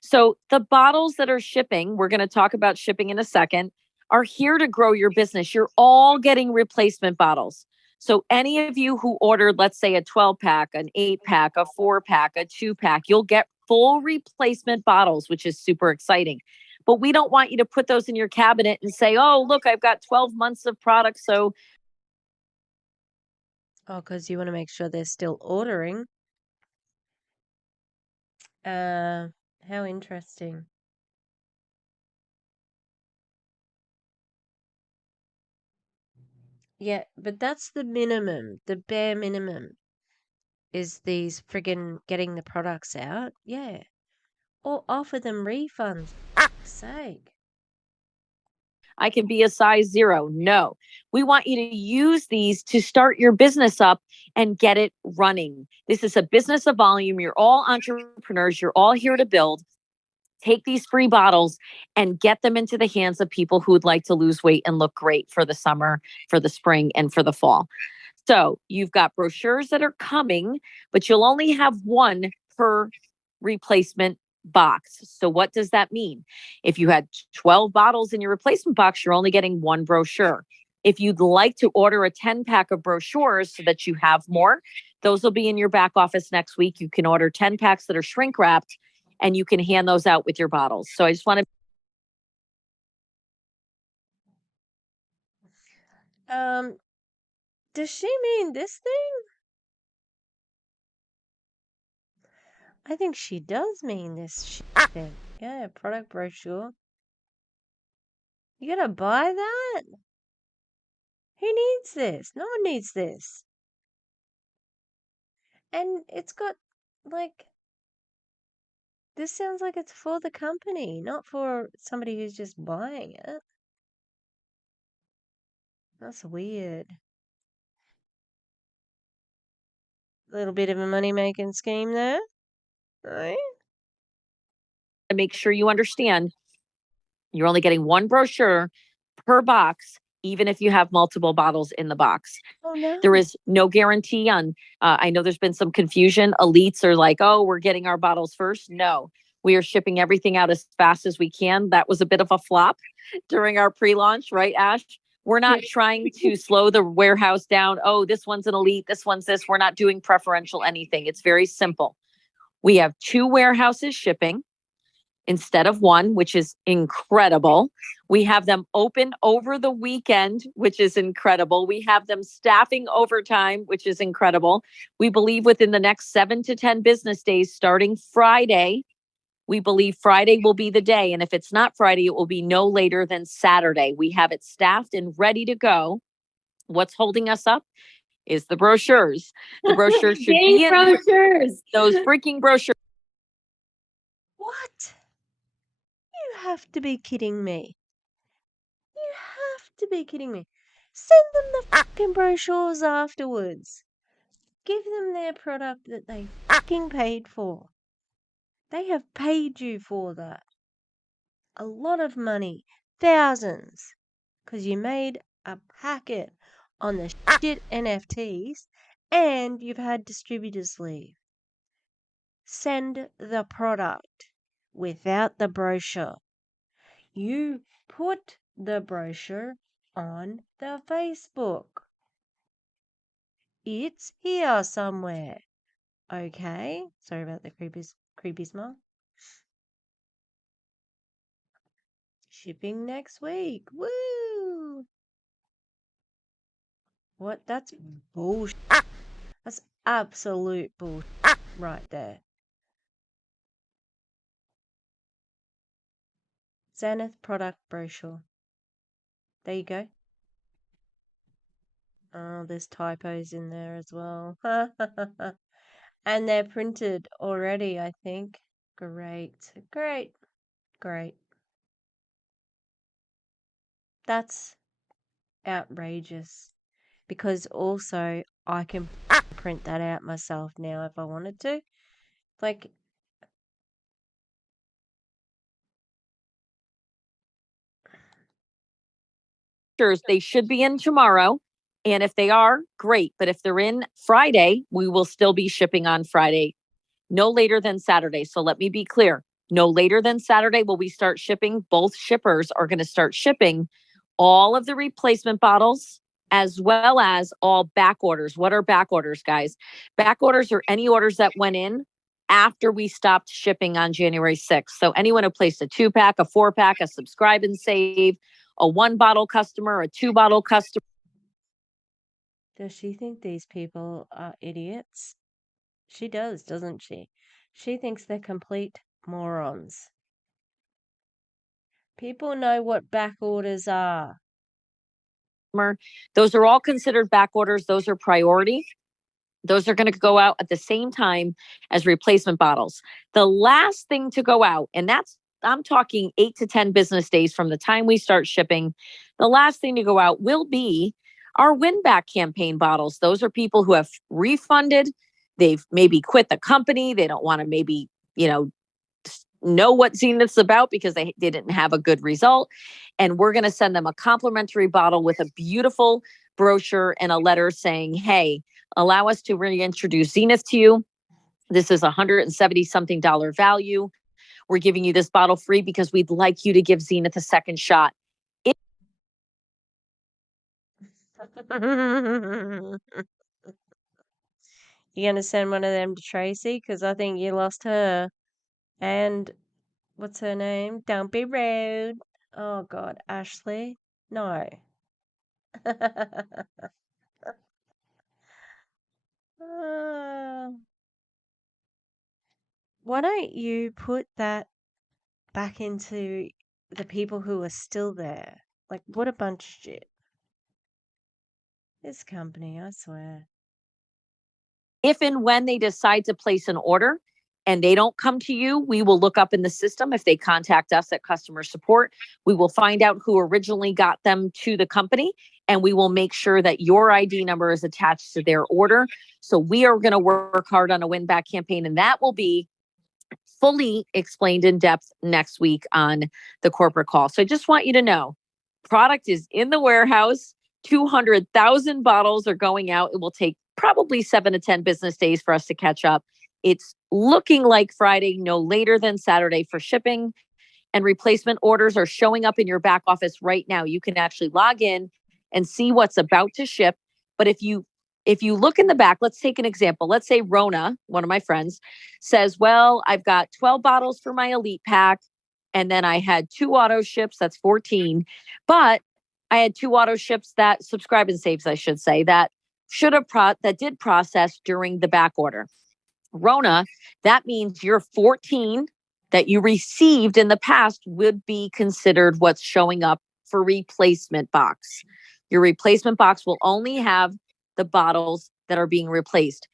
So the bottles that are shipping, we're going to talk about shipping in a second, are here to grow your business. You're all getting replacement bottles. So any of you who ordered, let's say a 12-pack, an 8-pack, a 4-pack, a 2-pack, you'll get full replacement bottles, which is super exciting. But we don't want you to put those in your cabinet and say, oh, look, I've got 12 months of product. So because you want to make sure they're still ordering. How interesting. Yeah, but that's the minimum, the bare minimum. is these friggin' getting the products out. Yeah. Or offer them refunds. For fuck's sake. I can be a size 0. No, we want you to use these to start your business up and get it running. This is a business of volume. You're all entrepreneurs. You're all here to build. Take these free bottles and get them into the hands of people who would like to lose weight and look great for the summer, for the spring, and for the fall. So you've got brochures that are coming, but you'll only have one per replacement box. So what does that mean? If you had 12 bottles in your replacement box, you're only getting one brochure. If you'd like to order a 10-pack of brochures so that you have more, those will be in your back office next week. You can order 10 packs that are shrink wrapped and you can hand those out with your bottles. So I just want to Does she mean this thing? I think she does mean this thing. Yeah, product brochure. You gotta buy that? Who needs this? No one needs this. And it's got, like, this sounds like it's for the company, not for somebody who's just buying it. That's weird. Little bit of a money-making scheme there, right? make sure you understand you're only getting one brochure per box, even if you have multiple bottles in the box. Oh no. There is no guarantee on, I know there's been some confusion. Elites are like, oh, we're getting our bottles first. No, we are shipping everything out as fast as we can. That was a bit of a flop during our pre-launch, right, Ash? We're not trying to slow the warehouse down. Oh, this one's an elite, this one's this. We're not doing preferential anything. It's very simple. We have 2 warehouses shipping instead of 1, which is incredible. We have them open over the weekend, which is incredible. We have them staffing overtime, which is incredible. We believe within the next 7 to 10 business days, starting Friday, we believe Friday will be the day. And if it's not Friday, it will be no later than Saturday. We have it staffed and ready to go. What's holding us up is the brochures. The brochures should be in brochures. Those freaking brochures. What? You have to be kidding me. You have to be kidding me. Send them the fucking brochures afterwards. Give them their product that they fucking paid for. They have paid you for that. A lot of money. Thousands. Because you made a packet on the shit NFTs and you've had distributors leave. Send the product without the brochure. You put the brochure on the Facebook. It's here somewhere. Okay? Sorry about the creepy smile. Shipping next week. Woo! What? That's bullshit. That's absolute bullshit right there. Zenith product brochure. There you go. Oh, there's typos in there as well. And they're printed already, I think. Great. Great. Great. That's outrageous. Because also, I can print that out myself now if I wanted to. Like, they should be in tomorrow. And if they are, great. But if they're in Friday, we will still be shipping on Friday, no later than Saturday. So let me be clear. No later than Saturday will we start shipping. Both shippers are going to start shipping all of the replacement bottles as well as all back orders. What are back orders, guys? Back orders are any orders that went in after we stopped shipping on January 6th. So anyone who placed a 2-pack, a 4-pack, a subscribe and save, a 1-bottle customer, a 2-bottle customer. does she think these people are idiots? She does, doesn't she? She thinks they're complete morons. People know what back orders are. Those are all considered back orders. Those are priority. Those are going to go out at the same time as replacement bottles. The last thing to go out, and I'm talking 8 to 10 business days from the time we start shipping. The last thing to go out will be our win back campaign bottles. Those are people who have refunded. They've maybe quit the company. They don't want to maybe, know what Zenith's about because they didn't have a good result. And we're going to send them a complimentary bottle with a beautiful brochure and a letter saying, hey, allow us to reintroduce Zenith to you. This is $170 something value. We're giving you this bottle free because we'd like you to give Zenith a second shot. You gonna send one of them to Tracy? Because I think you lost her. And what's her name? Don't be rude. Oh God, Ashley. No. Why don't you put that back into the people who are still there? Like, what a bunch of shit. This company, I swear. If and when they decide to place an order and they don't come to you, we will look up in the system. If they contact us at customer support, we will find out who originally got them to the company, and we will make sure that your ID number is attached to their order. So we are going to work hard on a win back campaign, and that will be fully explained in depth next week on the corporate call. So I just want you to know, product is in the warehouse. 200,000 bottles are going out. It will take probably 7 to 10 business days for us to catch up. It's looking like Friday, no later than Saturday for shipping. And replacement orders are showing up in your back office right now. You can actually log in and see what's about to ship. But if you look in the back, let's take an example. Let's say Rona, one of my friends, says, well, I've got 12 bottles for my Elite Pack, and then I had 2 auto ships, that's 14. But I had 2 auto ships that subscribe and saves, I should say, that did process during the back order. Rona, that means your 14 that you received in the past would be considered what's showing up for replacement box. Your replacement box will only have the bottles that are being replaced.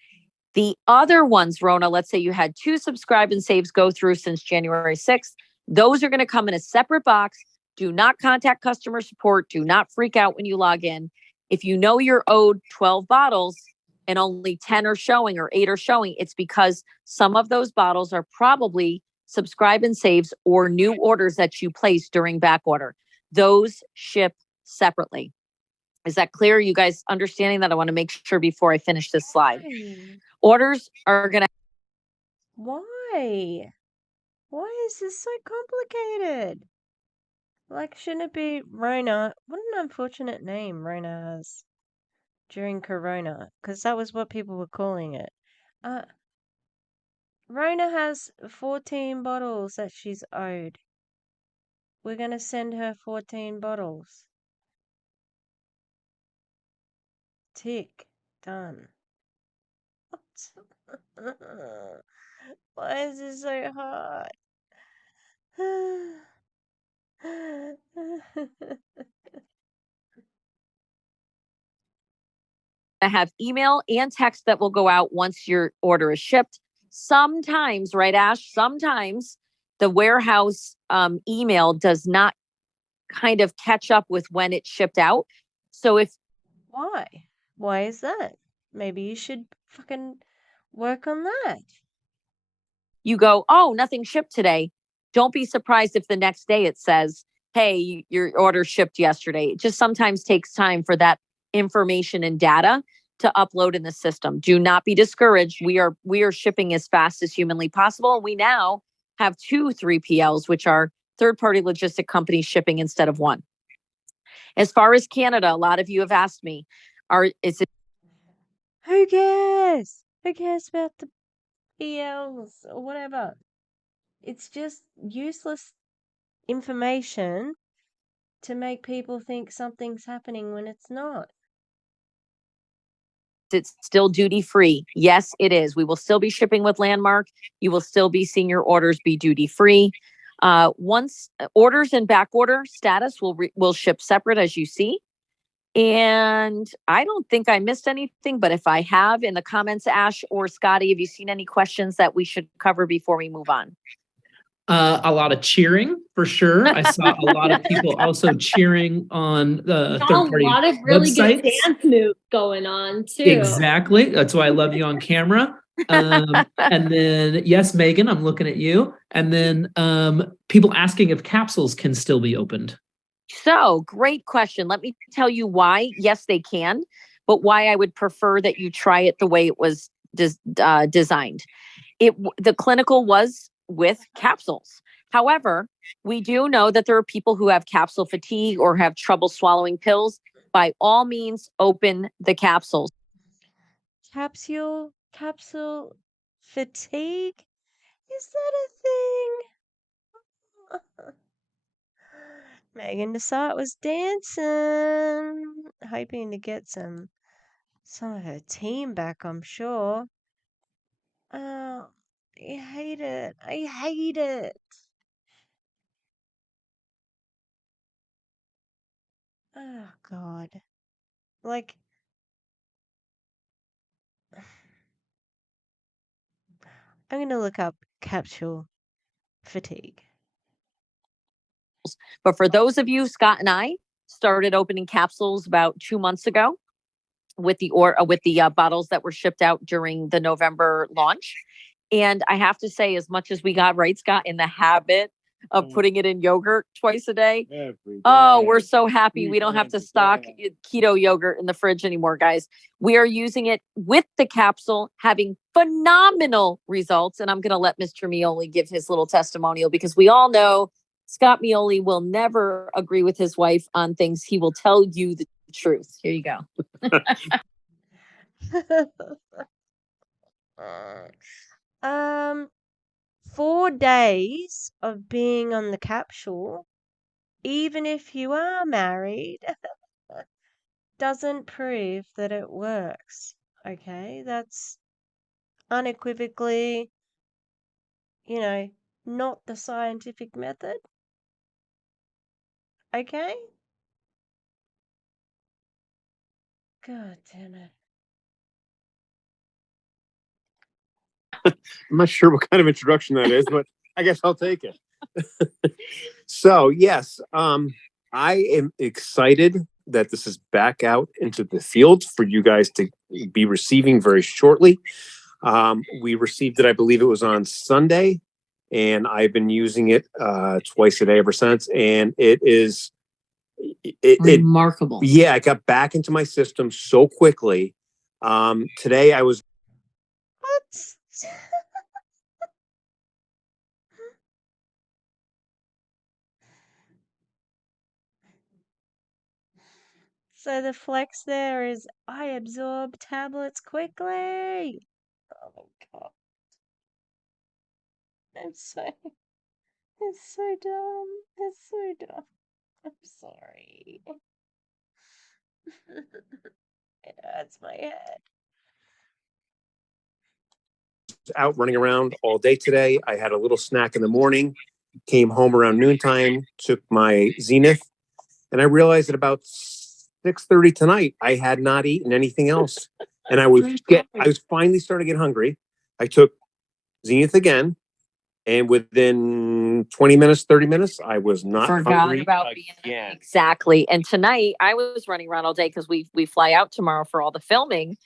The other ones, Rona, let's say you had 2 subscribe and saves go through since January 6th. Those are going to come in a separate box. Do not contact customer support. Do not freak out when you log in. If you know you're owed 12 bottles and only 10 are showing or 8 are showing, it's because some of those bottles are probably subscribe and saves or new orders that you placed during back order. Those ship separately. Is that clear? You guys understanding that? I want to make sure before I finish this slide. Why? Orders are going to... Why? Why is this so complicated? Like, shouldn't it be Rona? What an unfortunate name Rona has during Corona, because that was what people were calling it. Rona has 14 bottles that she's owed. We're going to send her 14 bottles. Tick. Done. Why is this so hard? have email and text that will go out once your order is shipped. Sometimes, right, Ash? Sometimes the warehouse email does not kind of catch up with when it's shipped out. So if... Why? Why is that? Maybe you should fucking work on that. You go, oh, nothing shipped today. Don't be surprised if the next day it says, hey, your order shipped yesterday. It just sometimes takes time for that information and data to upload in the system. Do not be discouraged. We are shipping as fast as humanly possible. We now have 2 3PLs, which are third-party logistic companies shipping instead of 1. As far as Canada, a lot of you have asked me, Who cares? Who cares about the PLs or whatever? It's just useless information to make people think something's happening when it's not. it's still duty free? Yes, it is. We will still be shipping with Landmark. You will still be seeing your orders be duty free. Once orders and back order status will ship separate, as you see. And I don't think I missed anything, but if I have, in the comments, Ash or Scotty, have you seen any questions that we should cover before we move on? A lot of cheering for sure. I saw a lot of people also cheering on the third-party A lot of really websites. good dance moves going on too. Exactly. That's why I love you on camera. And then, yes, Megan, I'm looking at you. And then people asking if capsules can still be opened. So, great question. Let me tell you why. Yes, they can, but why I would prefer that you try it the way it was designed. The clinical was with capsules. However, we do know that there are people who have capsule fatigue or have trouble swallowing pills. By all means, open the capsules. Capsule fatigue? Is that a thing? Megan Desart was dancing, hoping to get some of her team back, I'm sure. Oh, I hate it. I hate it. Oh, God. Like, I'm going to look up capsule fatigue. But for those of you, Scott and I started opening capsules about 2 months ago with the bottles that were shipped out during the November launch. And I have to say, as much as we got, right, Scott, in the habit of putting it in yogurt twice a day. Oh, we're so happy we don't have to stock keto yogurt in the fridge anymore, guys. We are using it with the capsule, having phenomenal results. And I'm going to let Mr. Mioli give his little testimonial, because we all know Scott Mioli will never agree with his wife on things. He will tell you the truth. Here you go. 4 days of being on the capsule, even if you are married, doesn't prove that it works. Okay, that's unequivocally, not the scientific method. Okay? God damn it. I'm not sure what kind of introduction that is, but I guess I'll take it. So, yes, I am excited that this is back out into the field for you guys to be receiving very shortly. We received it, I believe it was on Sunday, and I've been using it twice a day ever since, and it is remarkable. Yeah, it got back into my system so quickly. Today I was. What? So the flex there is I absorb tablets quickly. Oh my God. It's so dumb. It's so dumb. I'm sorry. It hurts my head. Out running around all day today. I had a little snack in the morning, came home around noontime, took my Zenith, and I realized at about 6:30 tonight I had not eaten anything else, and I was finally starting to get hungry. I took Zenith again, and within 20 minutes, 30 minutes, I was not hungry about again. Exactly. And tonight I was running around all day because we fly out tomorrow for all the filming.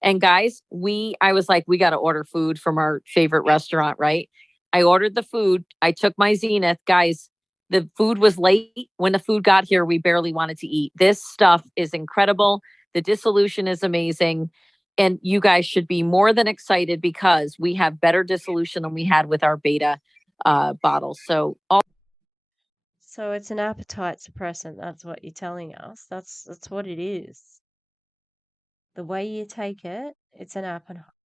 And guys, I was like, we got to order food from our favorite restaurant, right? I ordered the food. I took my Zenith. Guys, the food was late. When the food got here, we barely wanted to eat. This stuff is incredible. The dissolution is amazing. And you guys should be more than excited because we have better dissolution than we had with our beta bottles. So it's an appetite suppressant. That's what you're telling us. That's what it is. The way you take it, it's an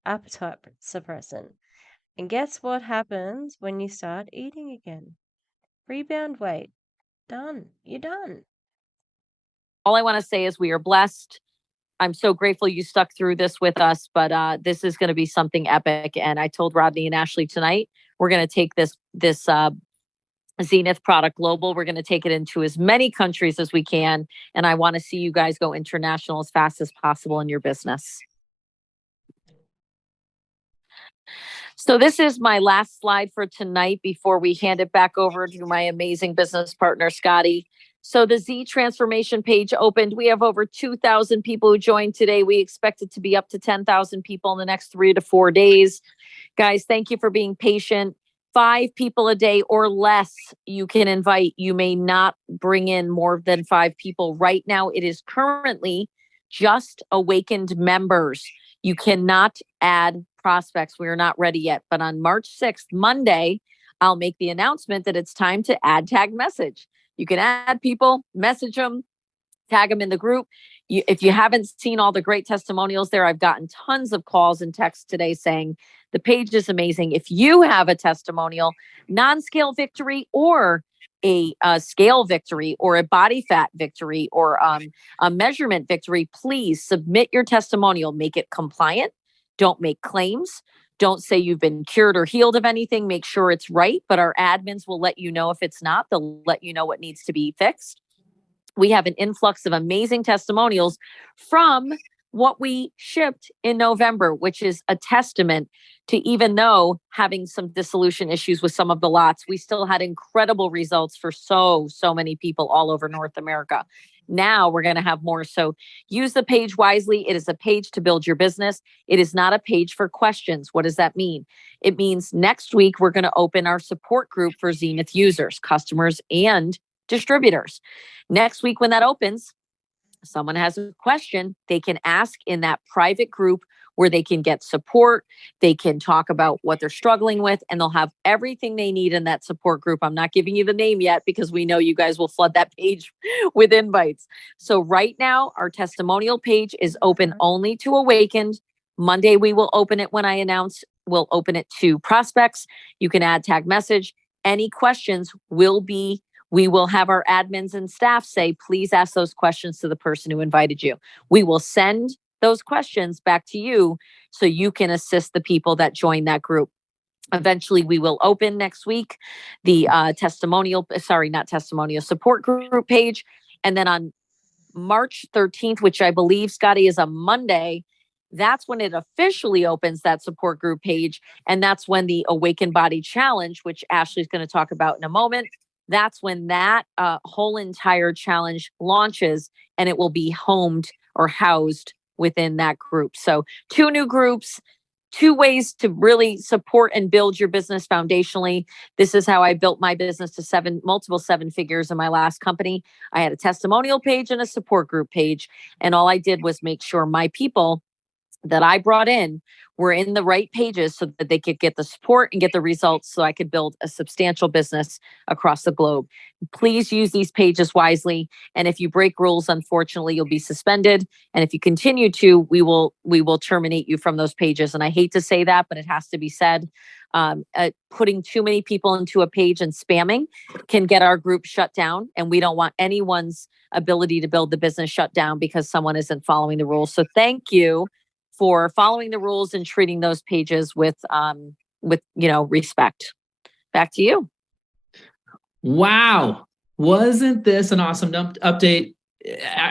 appetite suppressant. And guess what happens when you start eating again? Rebound weight. Done. You're done. all I want to say is we are blessed. I'm so grateful you stuck through this with us, but this is going to be something epic. And I told Rodney and Ashley tonight, we're going to take this Zenith product global. We're going to take it into as many countries as we can. And I want to see you guys go international as fast as possible in your business. So this is my last slide for tonight before we hand it back over to my amazing business partner, Scotty. So the Z transformation page opened. We have over 2,000 people who joined today. We expect it to be up to 10,000 people in the next 3 to 4 days. Guys, thank you for being patient. 5 people a day or less you can invite. You may not bring in more than 5 people. Right now, it is currently just Awakened members. You cannot add prospects. We are not ready yet. But on March 6th, Monday, I'll make the announcement that it's time to add tag message. You can add people, message them, tag them in the group. If you haven't seen all the great testimonials there, I've gotten tons of calls and texts today saying the page is amazing. If you have a testimonial, non-scale victory or a scale victory or a body fat victory or a measurement victory, please submit your testimonial. Make it compliant. Don't make claims. Don't say you've been cured or healed of anything. Make sure it's right. But our admins will let you know if it's not. They'll let you know what needs to be fixed. We have an influx of amazing testimonials from what we shipped in November, which is a testament to, even though having some dissolution issues with some of the lots, we still had incredible results for so many people all over North America. Now we're going to have more. So use the page wisely. It is a page to build your business. It is not a page for questions. What does that mean? It means next week we're going to open our support group for Zenith users, customers, and distributors. Next week when that opens, someone has a question, they can ask in that private group where they can get support. They can talk about what they're struggling with, and they'll have everything they need in that support group. I'm not giving you the name yet because we know you guys will flood that page with invites. So right now, our testimonial page is open only to Awakened. Monday, we will open it when I announce. We'll open it to prospects. You can add tag message. Any questions we will have our admins and staff say, please ask those questions to the person who invited you. We will send those questions back to you so you can assist the people that join that group. Eventually, we will open next week the support group page. And then on March 13th, which I believe, Scotty, is a Monday, that's when it officially opens that support group page. And that's when the Awakened Body Challenge, which Ashley's going to talk about in a moment, that's when that whole entire challenge launches, and it will be homed or housed within that group. So 2 new groups, 2 ways to really support and build your business foundationally. This is how I built my business to multiple 7 figures in my last company. I had a testimonial page and a support group page. And all I did was make sure my people that I brought in were in the right pages so that they could get the support and get the results so I could build a substantial business across the globe. Please use these pages wisely. And if you break rules, unfortunately, you'll be suspended. And if you continue to, we will terminate you from those pages. And I hate to say that, but it has to be said. Putting too many people into a page and spamming can get our group shut down. And we don't want anyone's ability to build the business shut down because someone isn't following the rules. So thank you for following the rules and treating those pages with respect. Back to you. Wow. Wasn't this an awesome update?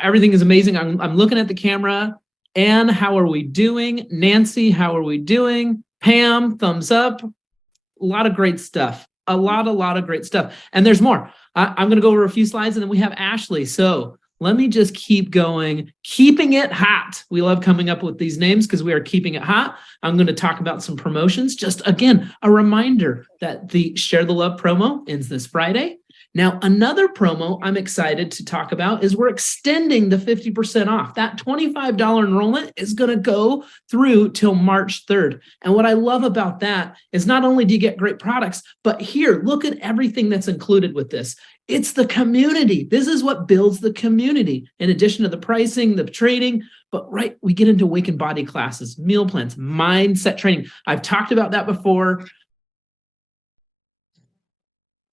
Everything is amazing. I'm looking at the camera. Anne, how are we doing? Nancy, how are we doing? Pam, thumbs up. A lot of great stuff. A lot of great stuff. And there's more. I'm going to go over a few slides, and then we have Ashley. So let me just keep going. Keeping it hot. We love coming up with these names because we are keeping it hot. I'm going to talk about some promotions. Just again, a reminder that the Share the Love promo ends this Friday. Now, another promo I'm excited to talk about is we're extending the 50% off. That $25 enrollment is going to go through till March 3rd. And what I love about that is not only do you get great products, but here, look at everything that's included with this. It's the community. This is what builds the community, in addition to the pricing, the training. But we get into Awakened Body classes, meal plans, mindset training. I've talked about that before.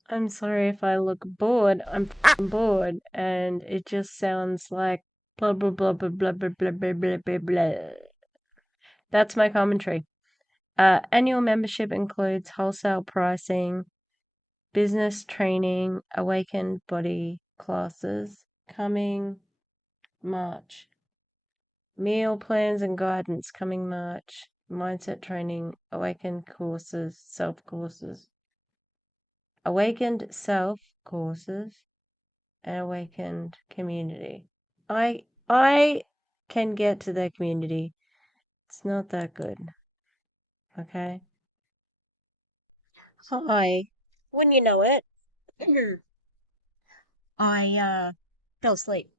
I'm sorry if I look bored. I'm bored, and it just sounds like blah blah blah blah blah blah blah blah blah blah blah. That's my commentary. Annual membership includes wholesale pricing, business training, Awakened body classes coming March. Meal plans and guidance coming March. Mindset training, Awakened courses, self courses. Awakened self courses and Awakened community. I can get to their community. It's not that good. Okay. Hi. Wouldn't you know it? I fell asleep.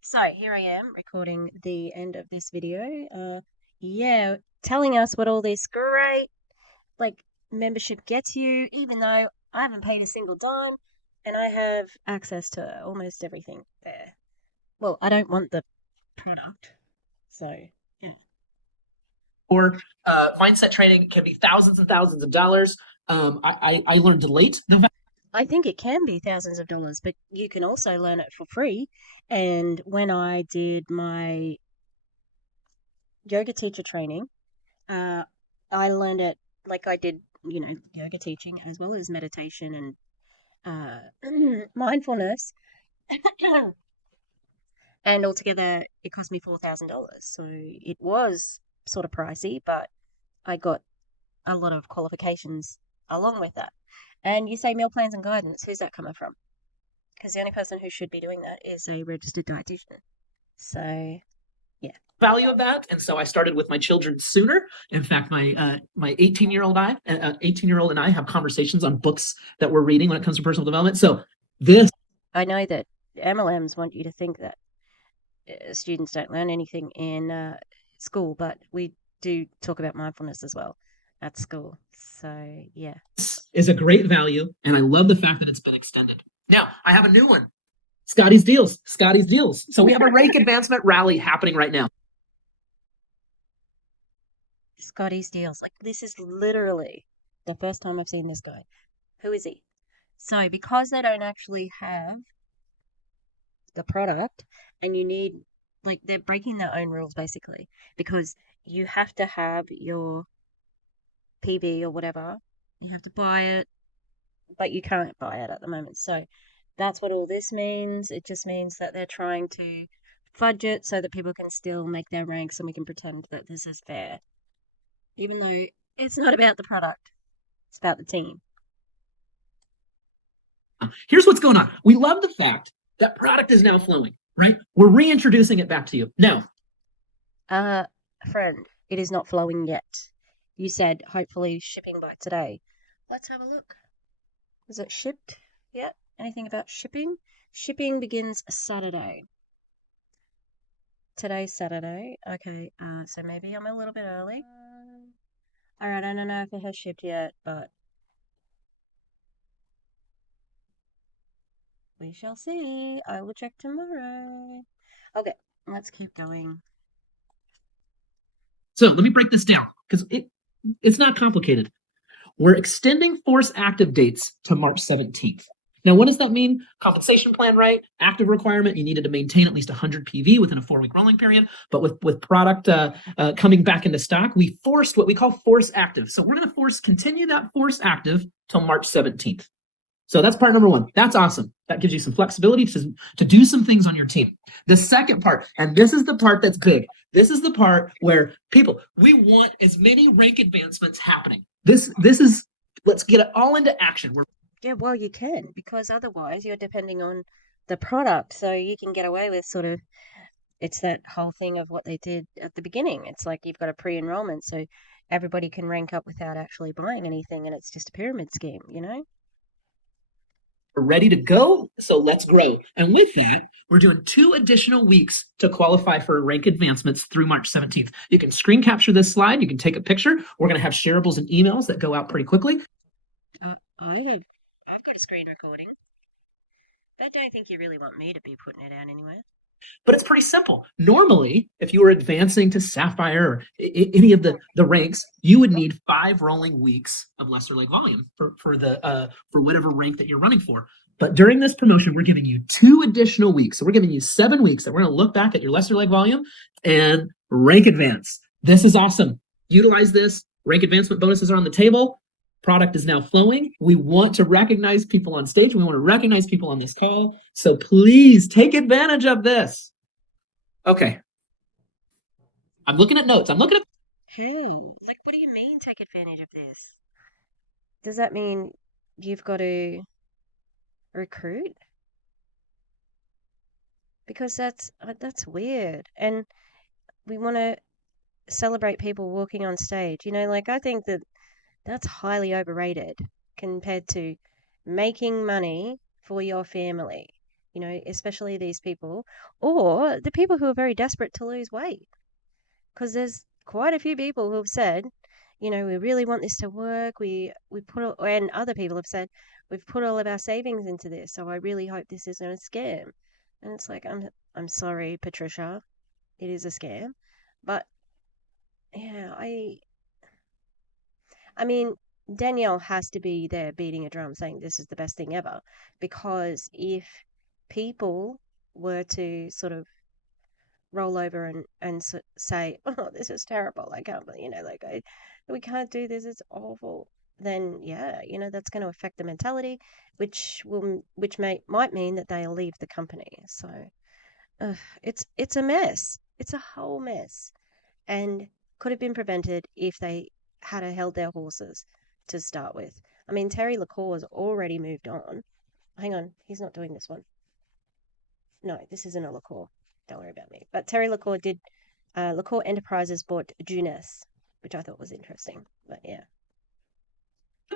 So here I am recording the end of this video. Yeah, telling us what all this great like membership gets you, even though I haven't paid a single dime and I have access to almost everything there. Well, I don't want the product, so yeah. Or mindset training can be thousands and thousands of dollars. I learned late. I think it can be thousands of dollars, but you can also learn it for free. And when I did my yoga teacher training, I learned it like I did, yoga teaching as well as meditation and mindfulness. And altogether, it cost me $4,000. So it was sort of pricey, but I got a lot of qualifications along with that. And you say meal plans and guidance, who's that coming from? Because the only person who should be doing that is a registered dietitian. So, yeah. Value of that, and so I started with my children sooner. In fact, my 18-year-old and I have conversations on books that we're reading when it comes to personal development. So this, I know that MLMs want you to think that students don't learn anything in school, but we do talk about mindfulness as well at school. So, yeah. is a great value, and I love the fact that it's been extended. Now, I have a new one. Scotty's Deals. Scotty's Deals. So we have a rank advancement rally happening right now. Scotty's Deals. Like, this is literally the first time I've seen this guy. Who is he? So, because they don't actually have the product, and you need, like, they're breaking their own rules basically, because you have to have your PB or whatever. You have to buy it, but you can't buy it at the moment. So, that's what all this means. It just means that they're trying to fudge it so that people can still make their ranks and we can pretend that this is fair. Even though it's not about the product, it's about the team. Here's what's going on. We love the fact that product is now flowing, right? We're reintroducing it back to you. Now, friend, it is not flowing yet. You said hopefully shipping by today. Let's have a look. Was it shipped yet? Anything about shipping? Shipping begins Saturday. Today's Saturday. Okay, so maybe I'm a little bit early. Alright, I don't know if it has shipped yet, but we shall see. I will check tomorrow. Okay, let's keep going. So let me break this down because it's not complicated. We're extending force active dates to March 17th. Now, what does that mean? Compensation plan, right? Active requirement, you needed to maintain at least 100 PV within a 4-week rolling period. But with product coming back into stock, we forced what we call force active. So we're going to continue that force active till March 17th. So that's part number one. That's awesome. That gives you some flexibility to do some things on your team. The second part, and this is the part that's big. This is the part where we want as many rank advancements happening. This is, let's get it all into action. Yeah, well, you can, because otherwise you're depending on the product. So you can get away with sort of, it's that whole thing of what they did at the beginning. It's like you've got a pre-enrollment, so everybody can rank up without actually buying anything, and it's just a pyramid scheme, We're ready to go, so let's grow. And with that, we're doing 2 additional weeks to qualify for rank advancements through March 17th. You can screen capture this slide. You can take a picture. We're going to have shareables and emails that go out pretty quickly. I've got a screen recording. But I don't think you really want me to be putting it out anywhere. But it's pretty simple. Normally, if you were advancing to Sapphire or any of the ranks, you would need 5 rolling weeks of lesser leg volume for whatever rank that you're running for. But during this promotion, we're giving you 2 additional weeks. So we're giving you 7 weeks that we're going to look back at your lesser leg volume and rank advance. This is awesome. Utilize this. Rank advancement bonuses are on the table. Product is now flowing. We want to recognize people on stage. We want to recognize people on this call. So please take advantage of this. Okay. I'm looking at notes. I'm looking at. Who? Like, what do you mean take advantage of this? Does that mean you've got to recruit? Because that's weird. And we want to celebrate people walking on stage. Like, I think that's highly overrated compared to making money for your family, especially these people or the people who are very desperate to lose weight. Because there's quite a few people who have said, we really want this to work. And other people have said, we've put all of our savings into this, so I really hope this isn't a scam. And it's like, I'm sorry, Patricia, it is a scam. But yeah, I mean, Danielle has to be there beating a drum saying this is the best thing ever, because if people were to sort of roll over and say, "Oh, this is terrible. I can't, we can't do this. It's awful." Then yeah, that's going to affect the mentality, which might mean that they'll leave the company. So it's a mess. It's a whole mess, and could have been prevented if they had held their horses to start with. I mean, Terry LaCour has already moved on. Hang on, he's not doing this one. No, this isn't a LaCour. Don't worry about me. But Terry LaCour did. LaCour Enterprises bought Junis, which I thought was interesting. But yeah.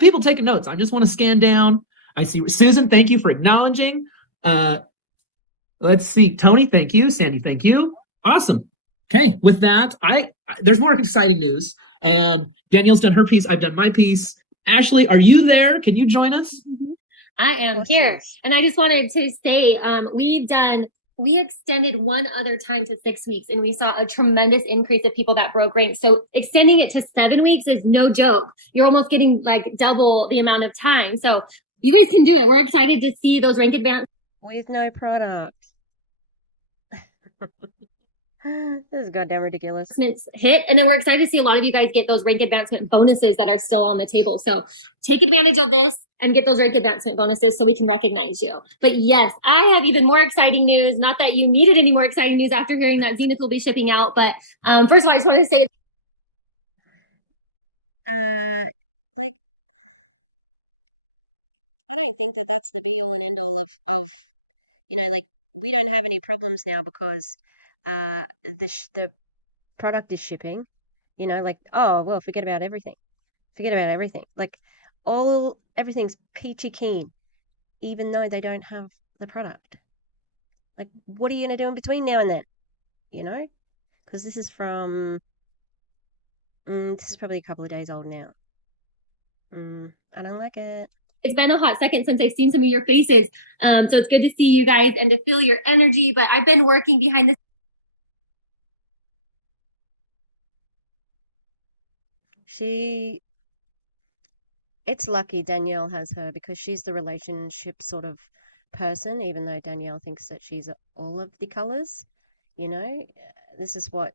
People taking notes. I just want to scan down. I see Susan. Thank you for acknowledging. Let's see. Tony, thank you. Sandy, thank you. Awesome. Okay. With that, there's more exciting news. Danielle's done her piece. I've done my piece. Ashley, are you there? Can you join us? I am here. And I just wanted to say, we extended one other time to 6 weeks, and we saw a tremendous increase of people that broke ranks. So extending it to 7 weeks is no joke. You're almost getting like double the amount of time. So you guys can do it. We're excited to see those rank advances. With no product. This is goddamn ridiculous. Hit, and then we're excited to see a lot of you guys get those rank advancement bonuses that are still on the table. So take advantage of this and get those rank advancement bonuses so we can recognize you. But yes, I have even more exciting news. Not that you needed any more exciting news after hearing that Zenith will be shipping out, but first of all, I just wanted to say we don't have any problems now because the product is shipping. Like, oh well, forget about everything. Like everything's peachy keen, even though they don't have the product. Like, what are you gonna do in between now and then? Because this is probably a couple of days old now. I don't like it. It's been a hot second since I've seen some of your faces. So it's good to see you guys and to feel your energy. But I've been working behind the It's lucky Danielle has her because she's the relationship sort of person, even though Danielle thinks that she's all of the colors. This is what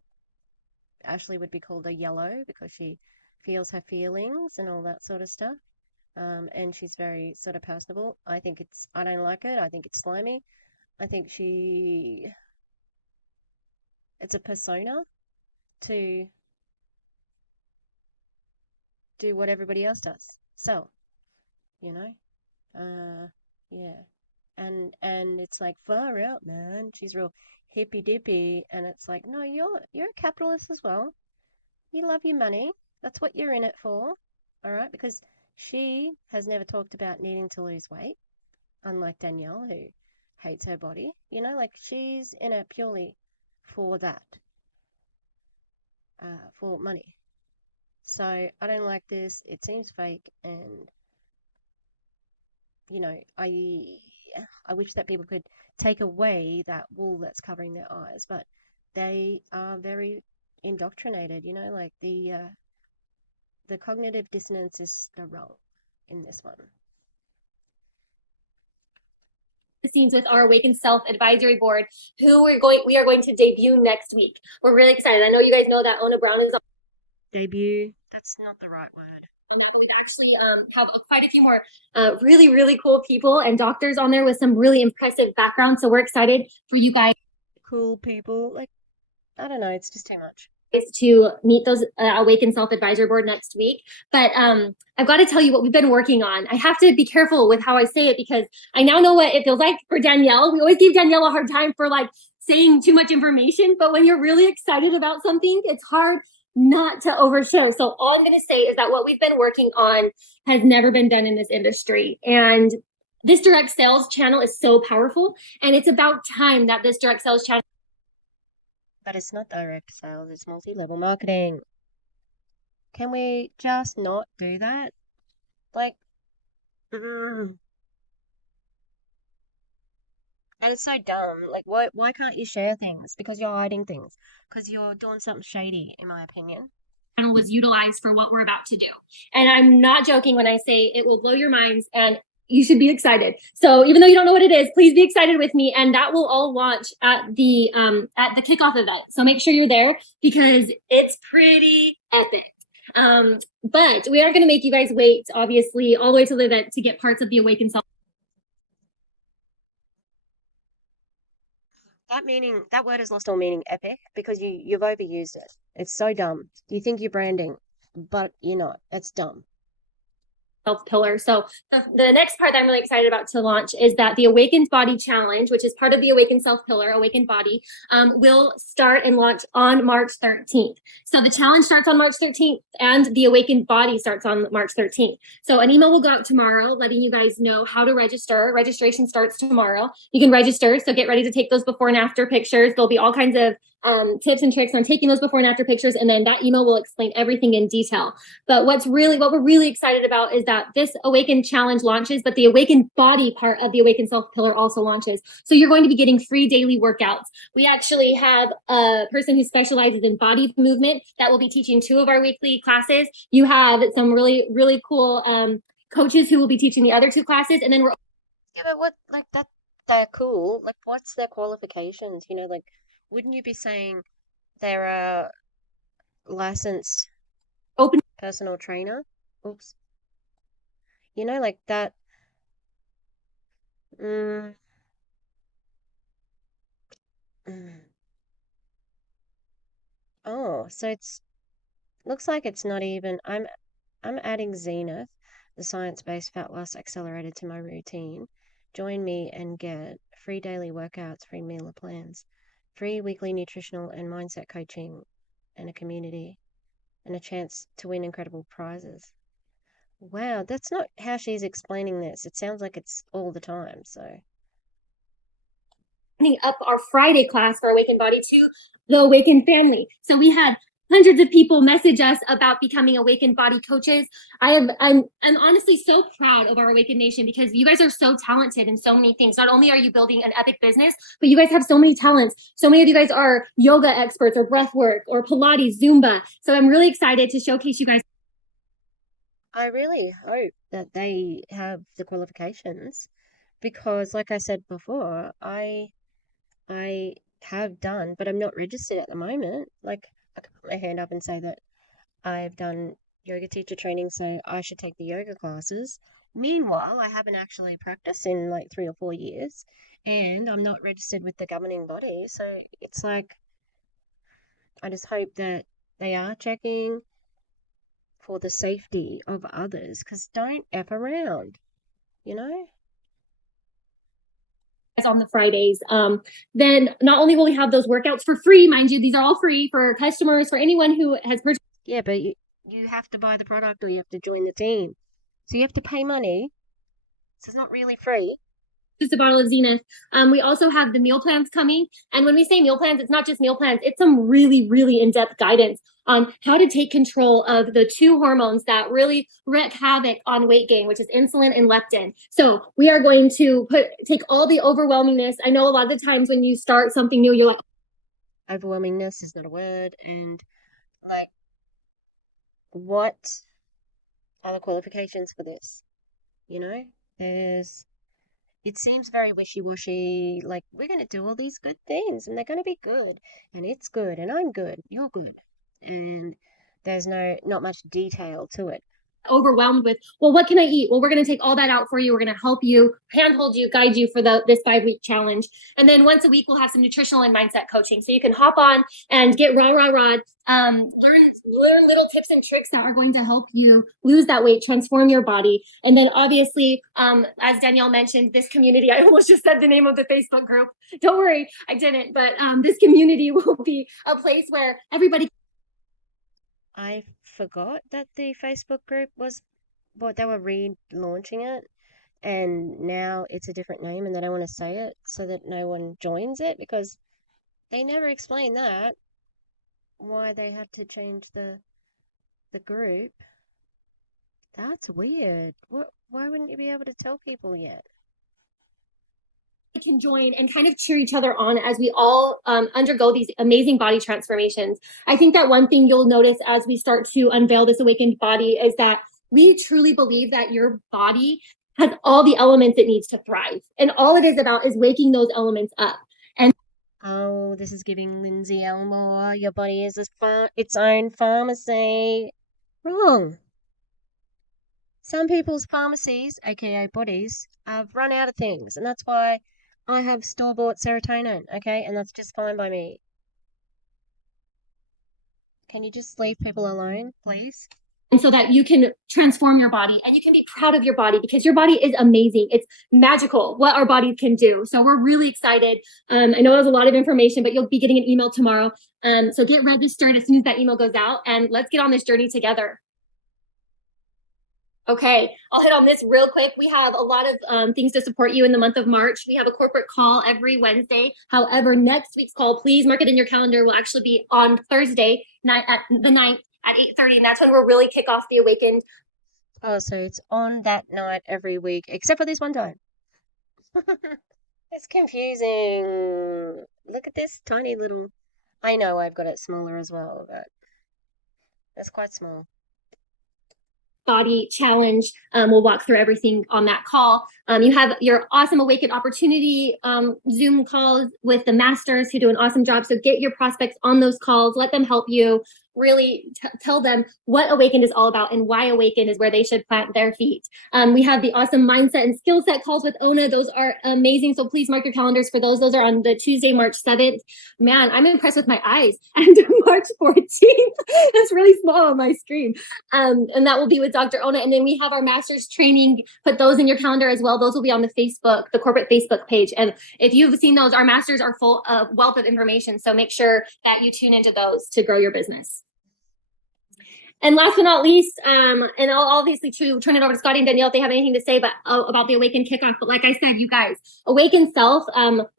Ashley would be called a yellow because she feels her feelings and all that sort of stuff. And she's very sort of personable. I don't like it. I think it's slimy. I think it's a persona to do what everybody else does. So, yeah. And it's like, far out, man. She's real hippy dippy, and it's like, no, you're a capitalist as well. You love your money. That's what you're in it for. All right? Because she has never talked about needing to lose weight, unlike Danielle, who hates her body. Like, she's in it purely for that, for money. So I don't like this. It seems fake, and I wish that people could take away that wool that's covering their eyes, but they are very indoctrinated. Like the cognitive dissonance is wrong in this one. Scenes with our Awakend Self Advisory Board, who we are going to debut next week. We're really excited. I know you guys know that Ona Brown is debut. That's not the right word. on that, but we've actually have quite a few more really, really cool people and doctors on there with some really impressive backgrounds. So we're excited for you guys Cool people. Like, I don't know, it's just too much. to meet those Awaken Self Advisory Board next week. But I've got to tell you what we've been working on. I have to be careful with how I say it because I now know what it feels like for Danelle. We always give Danelle a hard time for like saying too much information, but when you're really excited about something, it's hard not to overshare. So all I'm going to say is that what we've been working on has never been done in this industry. And this direct sales channel is so powerful. And it's about time that this direct sales channel. But it's not direct sales, it's multi-level marketing. Can we just not do that? Like, and it's so dumb. Like, why can't you share things? Because you're hiding things. Because you're doing something shady, in my opinion. Channel was utilized for what we're about to do. And I'm not joking when I say it will blow your minds and you should be excited. So even though you don't know what it is, please be excited with me. And that will all launch at the kickoff event. So make sure you're there because it's pretty epic. But we aren't going to make you guys wait, obviously, all the way to the event to get parts of the Awaken Self. That word has lost all meaning, epic, because you've overused it. It's so dumb. You think you're branding, but you're not. It's dumb. Pillar. So the next part that I'm really excited about to launch is that the Awakened Body Challenge, which is part of the Awakened Self Pillar, Awakened Body, will start and launch on March 13th. So the challenge starts on March 13th and the Awakened Body starts on March 13th. So an email will go out tomorrow letting you guys know how to register. Registration starts tomorrow. You can register, so get ready to take those before and after pictures. There'll be all kinds of tips and tricks on taking those before and after pictures, and then that email will explain everything in detail. But what we're really excited about is that this Awaken Challenge launches, but the Awakened Body part of the Awaken Self Pillar also launches. So you're going to be getting free daily workouts. We actually have a person who specializes in body movement that will be teaching 2 of our weekly classes. You have some really, really cool coaches who will be teaching the other 2 classes, and then we're Yeah, but what, like, they're cool. Like, what's their qualifications? You know, like, wouldn't you be saying they're a licensed open personal trainer? Oops. You know, like that. Mm, mm. Oh, so it's looks like it's not even. I'm adding Zenith, the science-based fat loss accelerator, to my routine. Join me and get free daily workouts, free meal plans, free weekly nutritional and mindset coaching, and a community, and a chance to win incredible prizes. Wow, that's not how she's explaining this. It sounds like it's all the time, so. opening up our Friday class for Awakened Body to the Awakened family. So we had hundreds of people message us about becoming Awakened Body coaches. I'm honestly so proud of our Awakened Nation because you guys are so talented in so many things. Not only are you building an epic business, but you guys have so many talents. So many of you guys are yoga experts or breath work or Pilates, Zumba. So I'm really excited to showcase you guys. I really hope that they have the qualifications because, like I said before, I have done, but I'm not registered at the moment. Like, I can put my hand up and say that I've done yoga teacher training, so I should take the yoga classes. Meanwhile, I haven't actually practiced in like 3 or 4 years, and I'm not registered with the governing body. So it's like, I just hope that they are checking for the safety of others, because don't F around, you know? On the Fridays. Then not only will we have those workouts for free, mind you, these are all free for customers, for anyone who has purchased. Yeah, but you have to buy the product or you have to join the team. So you have to pay money. So it's not really free. Just a bottle of Zenith. We also have the meal plans coming. And when we say meal plans, it's not just meal plans, it's some really, really in-depth guidance on how to take control of the 2 hormones that really wreak havoc on weight gain, which is insulin and leptin. So we are going to take all the overwhelmingness. I know a lot of the times when you start something new, you're like, overwhelmingness is not a word. And like, what are the qualifications for this? You know, it seems very wishy-washy. Like, we're going to do all these good things and they're going to be good and it's good and I'm good, you're good. And there's not much detail to it. overwhelmed with, well, what can I eat? Well, we're going to take all that out for you. We're going to help you, handhold you, guide you for this 5-week challenge. And then once a week, we'll have some nutritional and mindset coaching. So you can hop on and get learn little tips and tricks that are going to help you lose that weight, transform your body. And then obviously, as Danelle mentioned, this community, I almost just said the name of the Facebook group. Don't worry, I didn't. But this community will be a place where everybody. I forgot that the Facebook group was what they were relaunching it, and now it's a different name, and they don't want to say it so that no one joins it because they never explained that why they had to change the group. That's weird. Why wouldn't you be able to tell people yet? Can join and kind of cheer each other on as we all undergo these amazing body transformations. I think that one thing you'll notice as we start to unveil this awakened body is that we truly believe that your body has all the elements it needs to thrive. And all it is about is waking those elements up. And oh, this is giving Lindsay Elmore. Your body is its own pharmacy. Wrong. Some people's pharmacies, aka bodies, have run out of things, and that's why I have store-bought serotonin, okay? And that's just fine by me. Can you just leave people alone, please? And so that you can transform your body and you can be proud of your body because your body is amazing. It's magical what our body can do. So we're really excited. I know it was a lot of information, but you'll be getting an email tomorrow. So get registered as soon as that email goes out and let's get on this journey together. Okay, I'll hit on this real quick. We have a lot of things to support you in the month of March. We have a corporate call every Wednesday. However, next week's call, please mark it in your calendar, will actually be on Thursday night at the 9th at 8:30. And that's when we'll really kick off the Awakened. Oh, so it's on that night every week, except for this one time. It's confusing. Look at this tiny little... I know I've got it smaller as well, but it's quite small. Body challenge. We'll walk through everything on that call. You have your awesome Awakened opportunity Zoom calls with the masters who do an awesome job. So get your prospects on those calls. Let them help you really tell them what Awakened is all about and why Awakened is where they should plant their feet. We have the awesome mindset and skill set calls with Ona. Those are amazing. So please mark your calendars for those. Those are on the Tuesday, March 7th. Man, I'm impressed with my eyes. And March 14th. It's really small on my screen. And that will be with Dr. Ona. And then we have our master's training. Put those in your calendar as well. Those will be on the Facebook, the corporate Facebook page. And if you've seen those, our masters are full of wealth of information. So make sure that you tune into those to grow your business. And last but not least, and I'll obviously to turn it over to Scotty and Danelle if they have anything to say about the Awaken kickoff. But like I said, you guys, Awaken Self,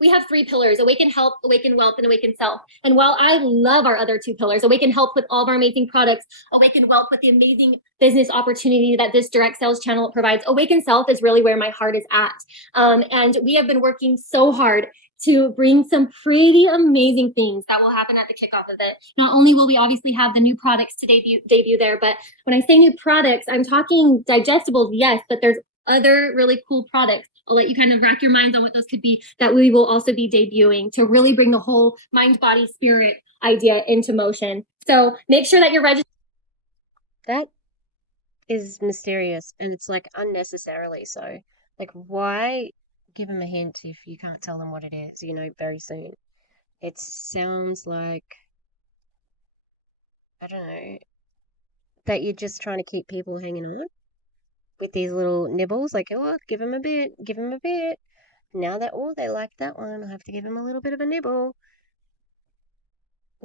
we have 3 pillars: Awaken Health, Awaken Wealth, and Awaken Self. And while I love our other 2 pillars, Awaken Health with all of our amazing products, Awaken Wealth with the amazing business opportunity that this direct sales channel provides, Awaken Self is really where my heart is at. And we have been working so hard to bring some pretty amazing things that will happen at the kickoff event. Not only will we obviously have the new products to debut there, but when I say new products, I'm talking digestibles, yes, but there's other really cool products. I'll let you kind of rack your minds on what those could be that we will also be debuting to really bring the whole mind, body, spirit idea into motion. So make sure that you're registered. That is mysterious, and it's like unnecessarily so. Like, why give them a hint if you can't tell them what it is, very soon? It sounds like, I don't know, that you're just trying to keep people hanging on with these little nibbles, like, oh, give them a bit. Now that, oh, they like that one, I have to give them a little bit of a nibble.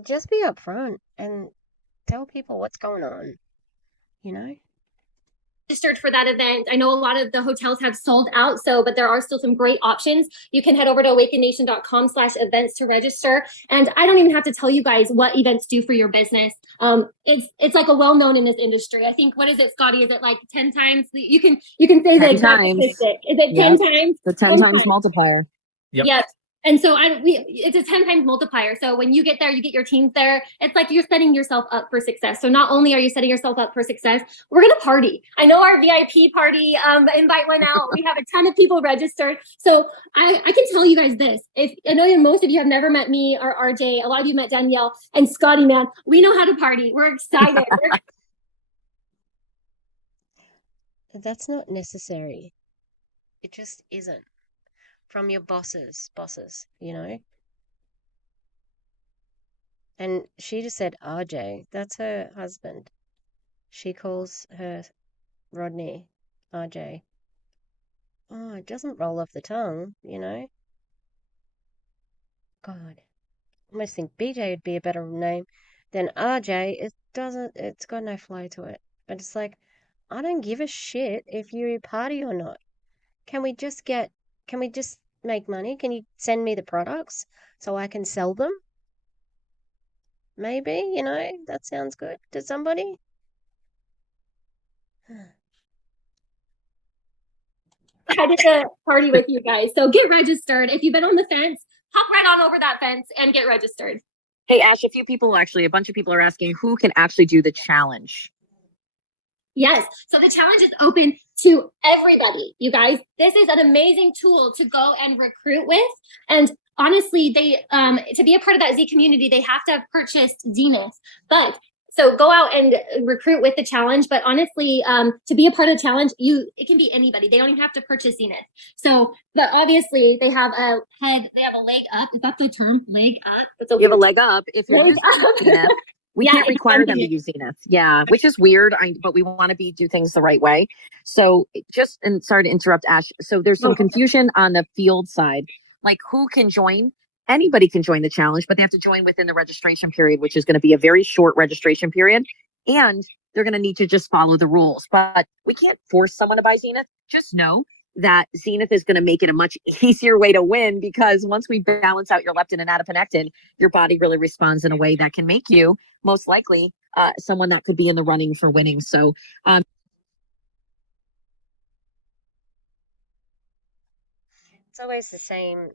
Just be upfront and tell people what's going on, Registered for that event. I know a lot of the hotels have sold out, but there are still some great options. You can head over to awakennation.com/events to register. And I don't even have to tell you guys what events do for your business. It's like a well-known in this industry. I think, what is it, Scotty? Is it like 10 times? You can say the exact statistic. Is it 10 times? The 10 times multiplier. Yep. Yes. And so it's a 10 times multiplier. So when you get there, you get your teams there. It's like you're setting yourself up for success. So not only are you setting yourself up for success, we're going to party. I know our VIP party invite went out. We have a ton of people registered. So I can tell you guys this. I know most of you have never met me or RJ. A lot of you met Danelle and Scotty, man. We know how to party. We're excited. That's not necessary. It just isn't. From your bosses, you know? And she just said RJ. That's her husband. She calls her Rodney RJ. Oh, it doesn't roll off the tongue, you know? God. I almost think BJ would be a better name than RJ. It doesn't, it's got no flow to it. But it's like, I don't give a shit if you party or not. Can we just get, can we just make money? Can you send me the products so I can sell them? Maybe, you know, that sounds good to somebody. Headed to party with you guys. So get registered. If you've been on the fence, hop right on over that fence and get registered. Hey, Ash, a bunch of people are asking who can actually do the challenge. Yes. So the challenge is open to everybody, you guys. This is an amazing tool to go and recruit with. And honestly, they to be a part of that Z community, they have to have purchased Zenith. But so go out and recruit with the challenge. But honestly, to be a part of the challenge, it can be anybody. They don't even have to purchase Zenith. So obviously they have a leg up. Is that the term? Leg up? You have a leg up if you're Leg using up. Zenith. We can't require them to use Zenith. Yeah, which is weird. But we want to do things the right way. So and sorry to interrupt, Ash. So there's some confusion on the field side. Like who can join? Anybody can join the challenge, but they have to join within the registration period, which is going to be a very short registration period. And they're going to need to just follow the rules. But we can't force someone to buy Zenith. Just know that Zenith is going to make it a much easier way to win, because once we balance out your leptin and adiponectin, your body really responds in a way that can make you most likely someone that could be in the running for winning. So It's always the same,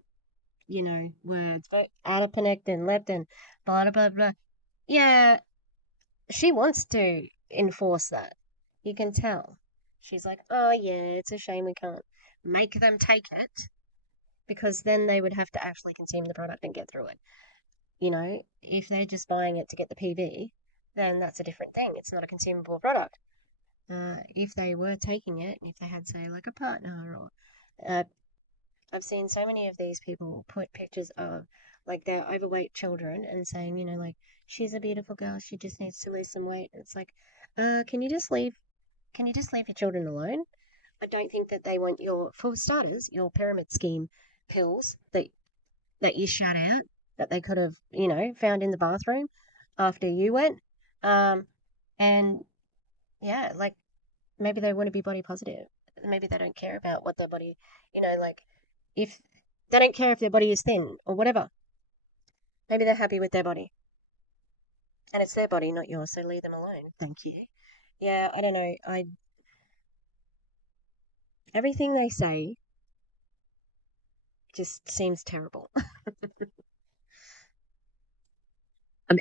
you know, words, but adiponectin, leptin, blah, blah, blah, blah. Yeah, she wants to enforce that. You can tell. She's like, oh, yeah, it's a shame we can't make them take it because then they would have to actually consume the product and get through it. You know, if they're just buying it to get the PV, then that's a different thing. It's not a consumable product. If they were taking it, if they had, say, like a partner or I've seen so many of these people put pictures of like their overweight children and saying, you know, like, she's a beautiful girl, she just needs to lose some weight. It's like, can you just leave your children alone? I don't think that they want your, for starters, your pyramid scheme pills that you shut out that they could have, you know, found in the bathroom after you went. And yeah, like maybe they want to be body positive. Maybe they don't care about what their body, you know, like if they don't care if their body is thin or whatever. Maybe they're happy with their body. And it's their body, not yours, so leave them alone. Thank you. Yeah, I don't know. Everything they say just seems terrible.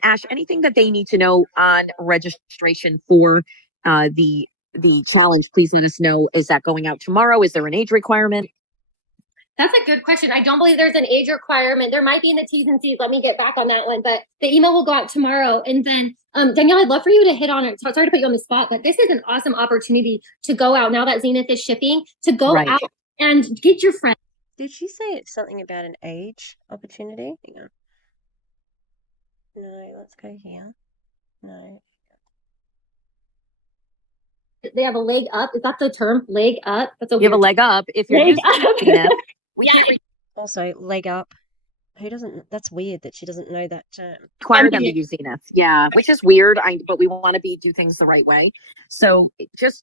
Ash, anything that they need to know on registration for the challenge, please let us know. Is that going out tomorrow? Is there an age requirement? That's a good question. I don't believe there's an age requirement. There might be in the T's and C's. Let me get back on that one. But the email will go out tomorrow. And then, Danelle, I'd love for you to hit on it. So sorry to put you on the spot, but this is an awesome opportunity to go out now that Zenith is shipping, to go out and get your friends. Did she say it's something about an age opportunity? Hang on. No, let's go here. No. They have a leg up. Is that the term? Leg up? That's You have a leg up if you're using Zenith. Also, leg up. Who doesn't? That's weird that she doesn't know that term. Require them to use Zenith. Yeah, which is weird. But we want to do things the right way. So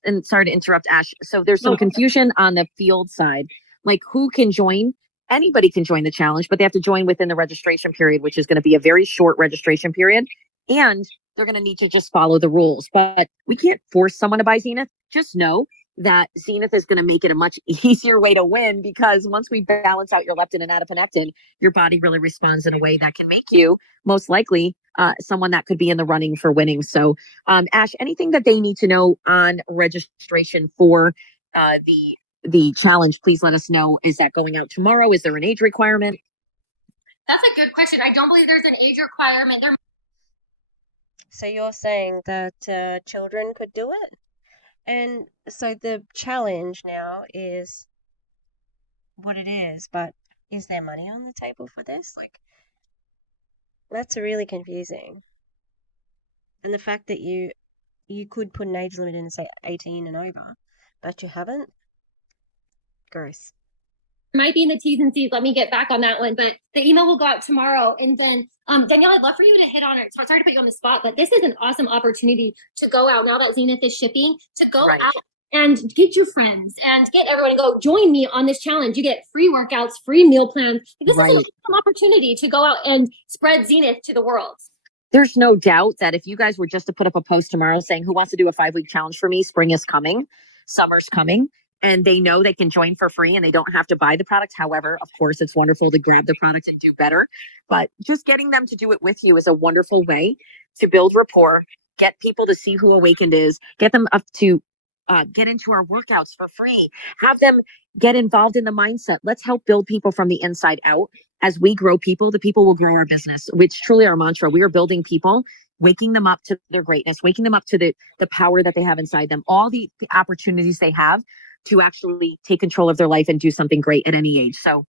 and sorry to interrupt, Ash. So there's some confusion on the field side. Like who can join? Anybody can join the challenge, but they have to join within the registration period, which is going to be a very short registration period. And they're going to need to just follow the rules. But we can't force someone to buy Zenith. Just know that Zenith is going to make it a much easier way to win, because once we balance out your leptin and adiponectin, your body really responds in a way that can make you most likely someone that could be in the running for winning. So, Ash, anything that they need to know on registration for the challenge, please let us know. Is that going out tomorrow? Is there an age requirement? That's a good question. I don't believe there's an age requirement. So you're saying that children could do it? And so the challenge now is what it is, but is there money on the table for this? Like, that's really confusing. And the fact that you could put an age limit in and say 18 and over, but you haven't. Gross. Might be in the T's and C's. Let me get back on that one. But the email will go out tomorrow. And then Danielle, I'd love for you to hit on it. Sorry to put you on the spot, but this is an awesome opportunity to go out now that Zenith is shipping, to go Right. out and get your friends and get everyone to go join me on this challenge. You get free workouts, free meal plans. This is an awesome opportunity to go out and spread Zenith to the world. There's no doubt that if you guys were just to put up a post tomorrow saying, who wants to do a 5-week challenge for me? Spring is coming, summer's coming, and they know they can join for free and they don't have to buy the product. However, of course, it's wonderful to grab the product and do better. But just getting them to do it with you is a wonderful way to build rapport, get people to see who Awakened is, get them up to get into our workouts for free, have them get involved in the mindset. Let's help build people from the inside out. As we grow people, the people will grow our business, which truly our mantra. We are building people, waking them up to their greatness, waking them up to the power that they have inside them, all the opportunities they have to actually take control of their life and do something great at any age. So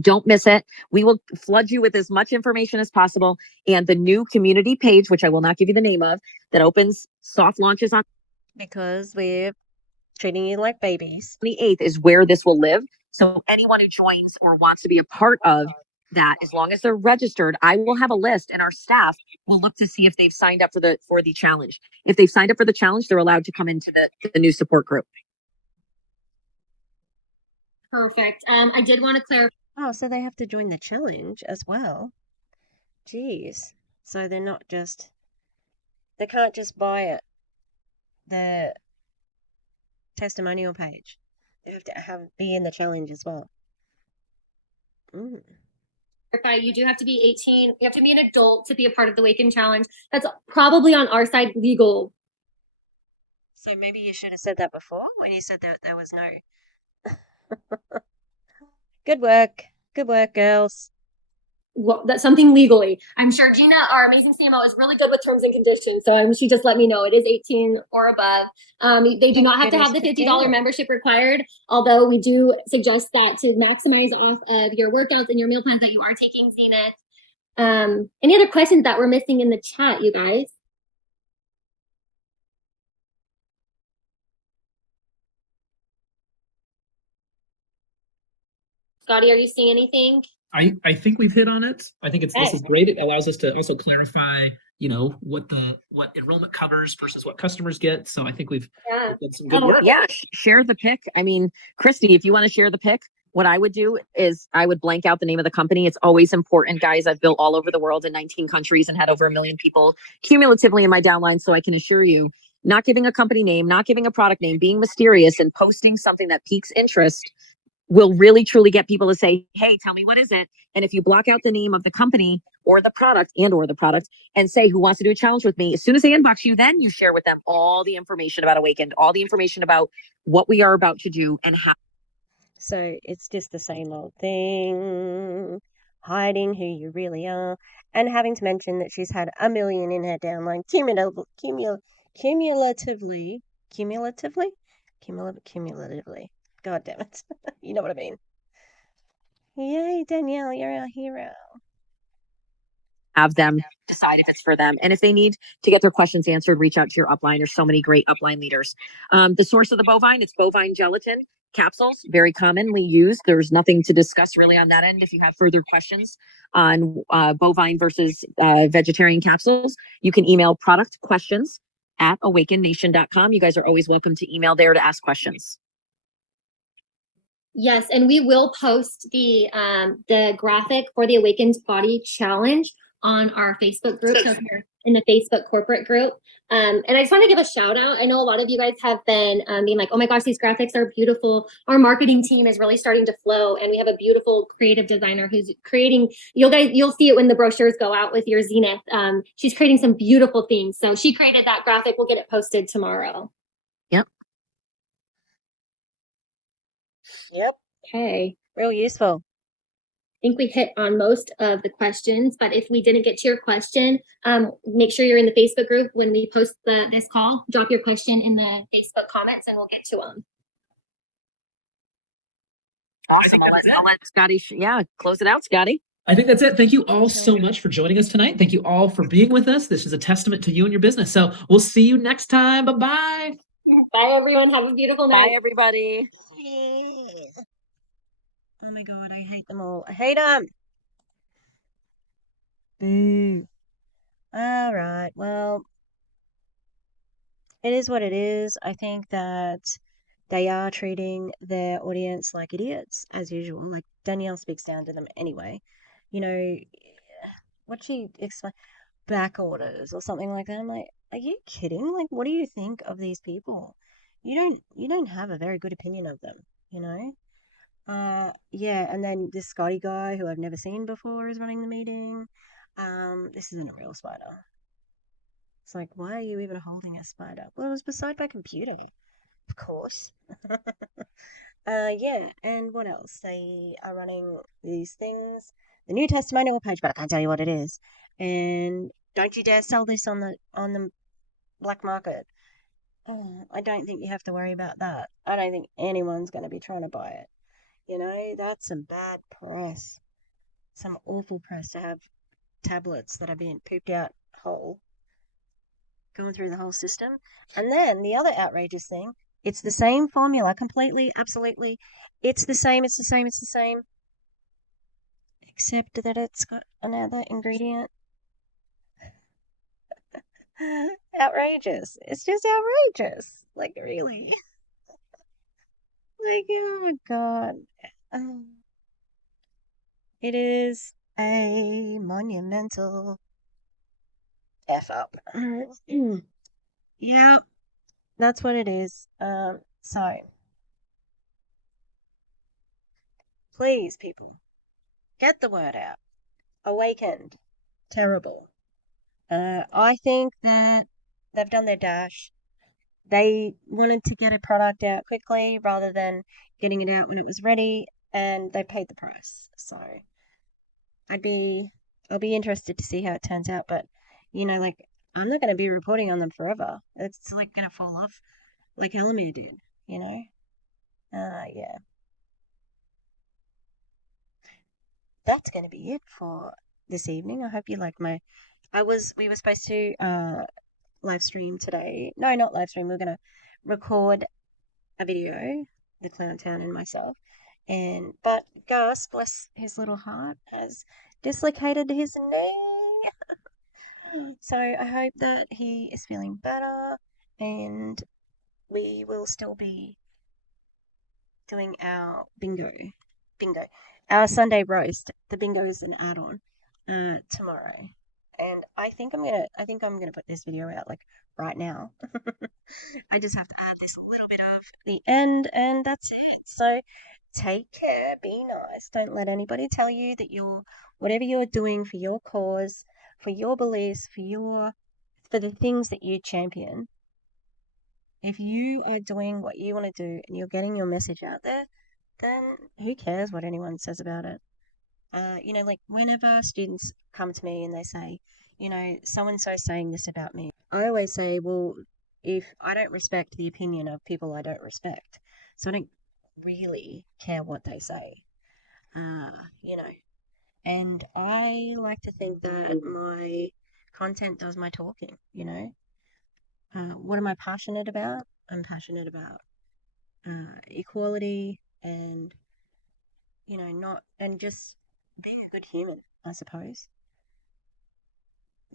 don't miss it. We will flood you with as much information as possible. And the new community page, which I will not give you the name of, that opens soft launches on Because we're treating you like babies. the 8th is where this will live. So anyone who joins or wants to be a part of that, as long as they're registered, I will have a list and our staff will look to see if they've signed up for the challenge. If they've signed up for the challenge, they're allowed to come into the new support group. Perfect. I did want to clarify. Oh, so they have to join the challenge as well. Jeez. So they're not just, they can't just buy it, the testimonial page. They have to be in the challenge as well. You do have to be 18. You have to be an adult to be a part of the Awaken Challenge. That's probably on our side legal. So maybe you should have said that before when you said that there was no. Good work. Good work, girls. Well, that's something legally. I'm sure Gina, our amazing CMO, is really good with terms and conditions. So she just let me know it is 18 or above. They do not have to have the $50 membership required, although we do suggest that to maximize off of your workouts and your meal plans that you are taking, Zenith. Any other questions that we're missing in the chat, you guys? Scotty, are you seeing anything? I think we've hit on it. I think this is great. It allows us to also clarify, what enrollment covers versus what customers get. So I think we've done some good work. Yeah, share the pic. I mean, Christy, if you want to share the pic, what I would do is I would blank out the name of the company. It's always important, guys. I've built all over the world in 19 countries and had over 1 million people cumulatively in my downline. So I can assure you, not giving a company name, not giving a product name, being mysterious and posting something that piques interest will really truly get people to say, hey, tell me, what is it? And if you block out the name of the company or the product and say, who wants to do a challenge with me? As soon as they inbox you, then you share with them all the information about Awakened, all the information about what we are about to do and how. So it's just the same old thing, hiding who you really are, and having to mention that she's had 1 million in her downline cumulatively. God damn it. You know what I mean. Yay, Danelle, you're our hero. Have them decide if it's for them. And if they need to get their questions answered, reach out to your upline. There's so many great upline leaders. The source of the bovine, it's bovine gelatin capsules, very commonly used. There's nothing to discuss really on that end. If you have further questions on bovine versus vegetarian capsules, you can email productquestions@awakennation.com. You guys are always welcome to email there to ask questions. Yes, and we will post the graphic for the Awakened Body Challenge on our Facebook group, so if you're in the Facebook corporate group. And I just want to give a shout out. I know a lot of you guys have been being like, oh my gosh, these graphics are beautiful. Our marketing team is really starting to flow, and we have a beautiful creative designer who's creating, you'll see it when the brochures go out with your Zenith. She's creating some beautiful things. So she created that graphic. We'll get it posted tomorrow. Yep. Yep. Okay. Real useful. think we hit on most of the questions, but if we didn't get to your question, make sure you're in the Facebook group when we post this call. Drop your question in the Facebook comments and we'll get to them. Awesome. I'll let Scotty, close it out, Scotty. I think that's it. Thank you all so much for joining us tonight. Thank you all for being with us. This is a testament to you and your business. So we'll see you next time. Bye-bye. Bye, everyone. Have a beautiful night. Bye, everybody. Oh my god, I hate them all. I hate them. Boo. All right, well, it is what it is. I think that they are treating their audience like idiots, as usual. Like, Danelle speaks down to them anyway. You know, what she explain back orders or something like that. I'm like, are you kidding? Like, what do you think of these people? You don't have a very good opinion of them, you know? Yeah, and then this Scotty guy who I've never seen before is running the meeting. This isn't a real spider. It's like, why are you even holding a spider? Well, it was beside my computer, of course. Yeah, and what else? They are running these things, the new testimonial page, but I can't tell you what it is. And don't you dare sell this on the black market. I don't think you have to worry about that. I don't think anyone's going to be trying to buy it. You know, that's some bad press. Some awful press to have tablets that are being pooped out whole going through the whole system. And then the other outrageous thing, it's the same formula completely, absolutely. It's the same, it's the same, it's the same. Except that it's got another ingredient. Outrageous. It's just outrageous. Like, really. Like, oh my god. It is a monumental F up. Yeah, that's what it is. So, please, people, get the word out. Awakend. Terrible. I think that they've done their dash. They wanted to get a product out quickly rather than getting it out when it was ready, and they paid the price. So I'll be interested to see how it turns out. But like, I'm not going to be reporting on them forever. It's like going to fall off, like Elamir did. Yeah. That's going to be it for this evening. I hope you like my. We were supposed to live stream today. No, not live stream. We're going to record a video, the Clown Town and myself. But Gus, bless his little heart, has dislocated his knee. So I hope that he is feeling better, and we will still be doing our bingo, our Sunday roast. The bingo is an add-on tomorrow, and I think I'm gonna put this video out like right now. I just have to add this little bit of the end, and that's it. So take care, be nice. Don't let anybody tell you that whatever you're doing for your cause, for your beliefs, for the things that you champion. If you are doing what you want to do and you're getting your message out there, then who cares what anyone says about it? Like, whenever students come to me and they say, so and so saying this about me, I always say, well, if I don't respect the opinion of people I don't respect, so I don't really care what they say, uh, you know. And I like to think that my content does my talking, What am I passionate about? I'm passionate about equality and, not, and just being a good human, I suppose.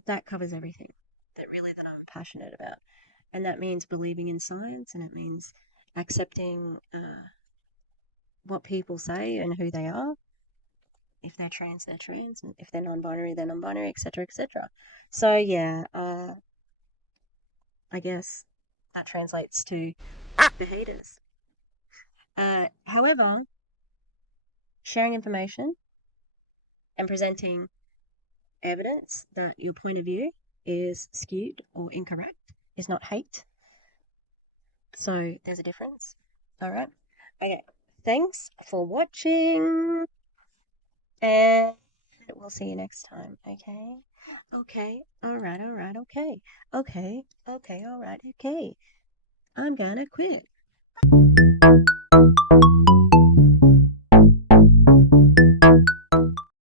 That covers everything that I'm passionate about. And that means believing in science, and it means accepting what people say and who they are. If they're trans, they're trans, and if they're non-binary, they're non-binary, etc., etc. So yeah, I guess that translates to the haters. However, sharing information and presenting evidence that your point of view is skewed or incorrect is not hate. So there's a difference. All right. Okay. Thanks for watching. And we'll see you next time, okay? Okay, alright, okay. Okay, alright, okay. I'm gonna quit.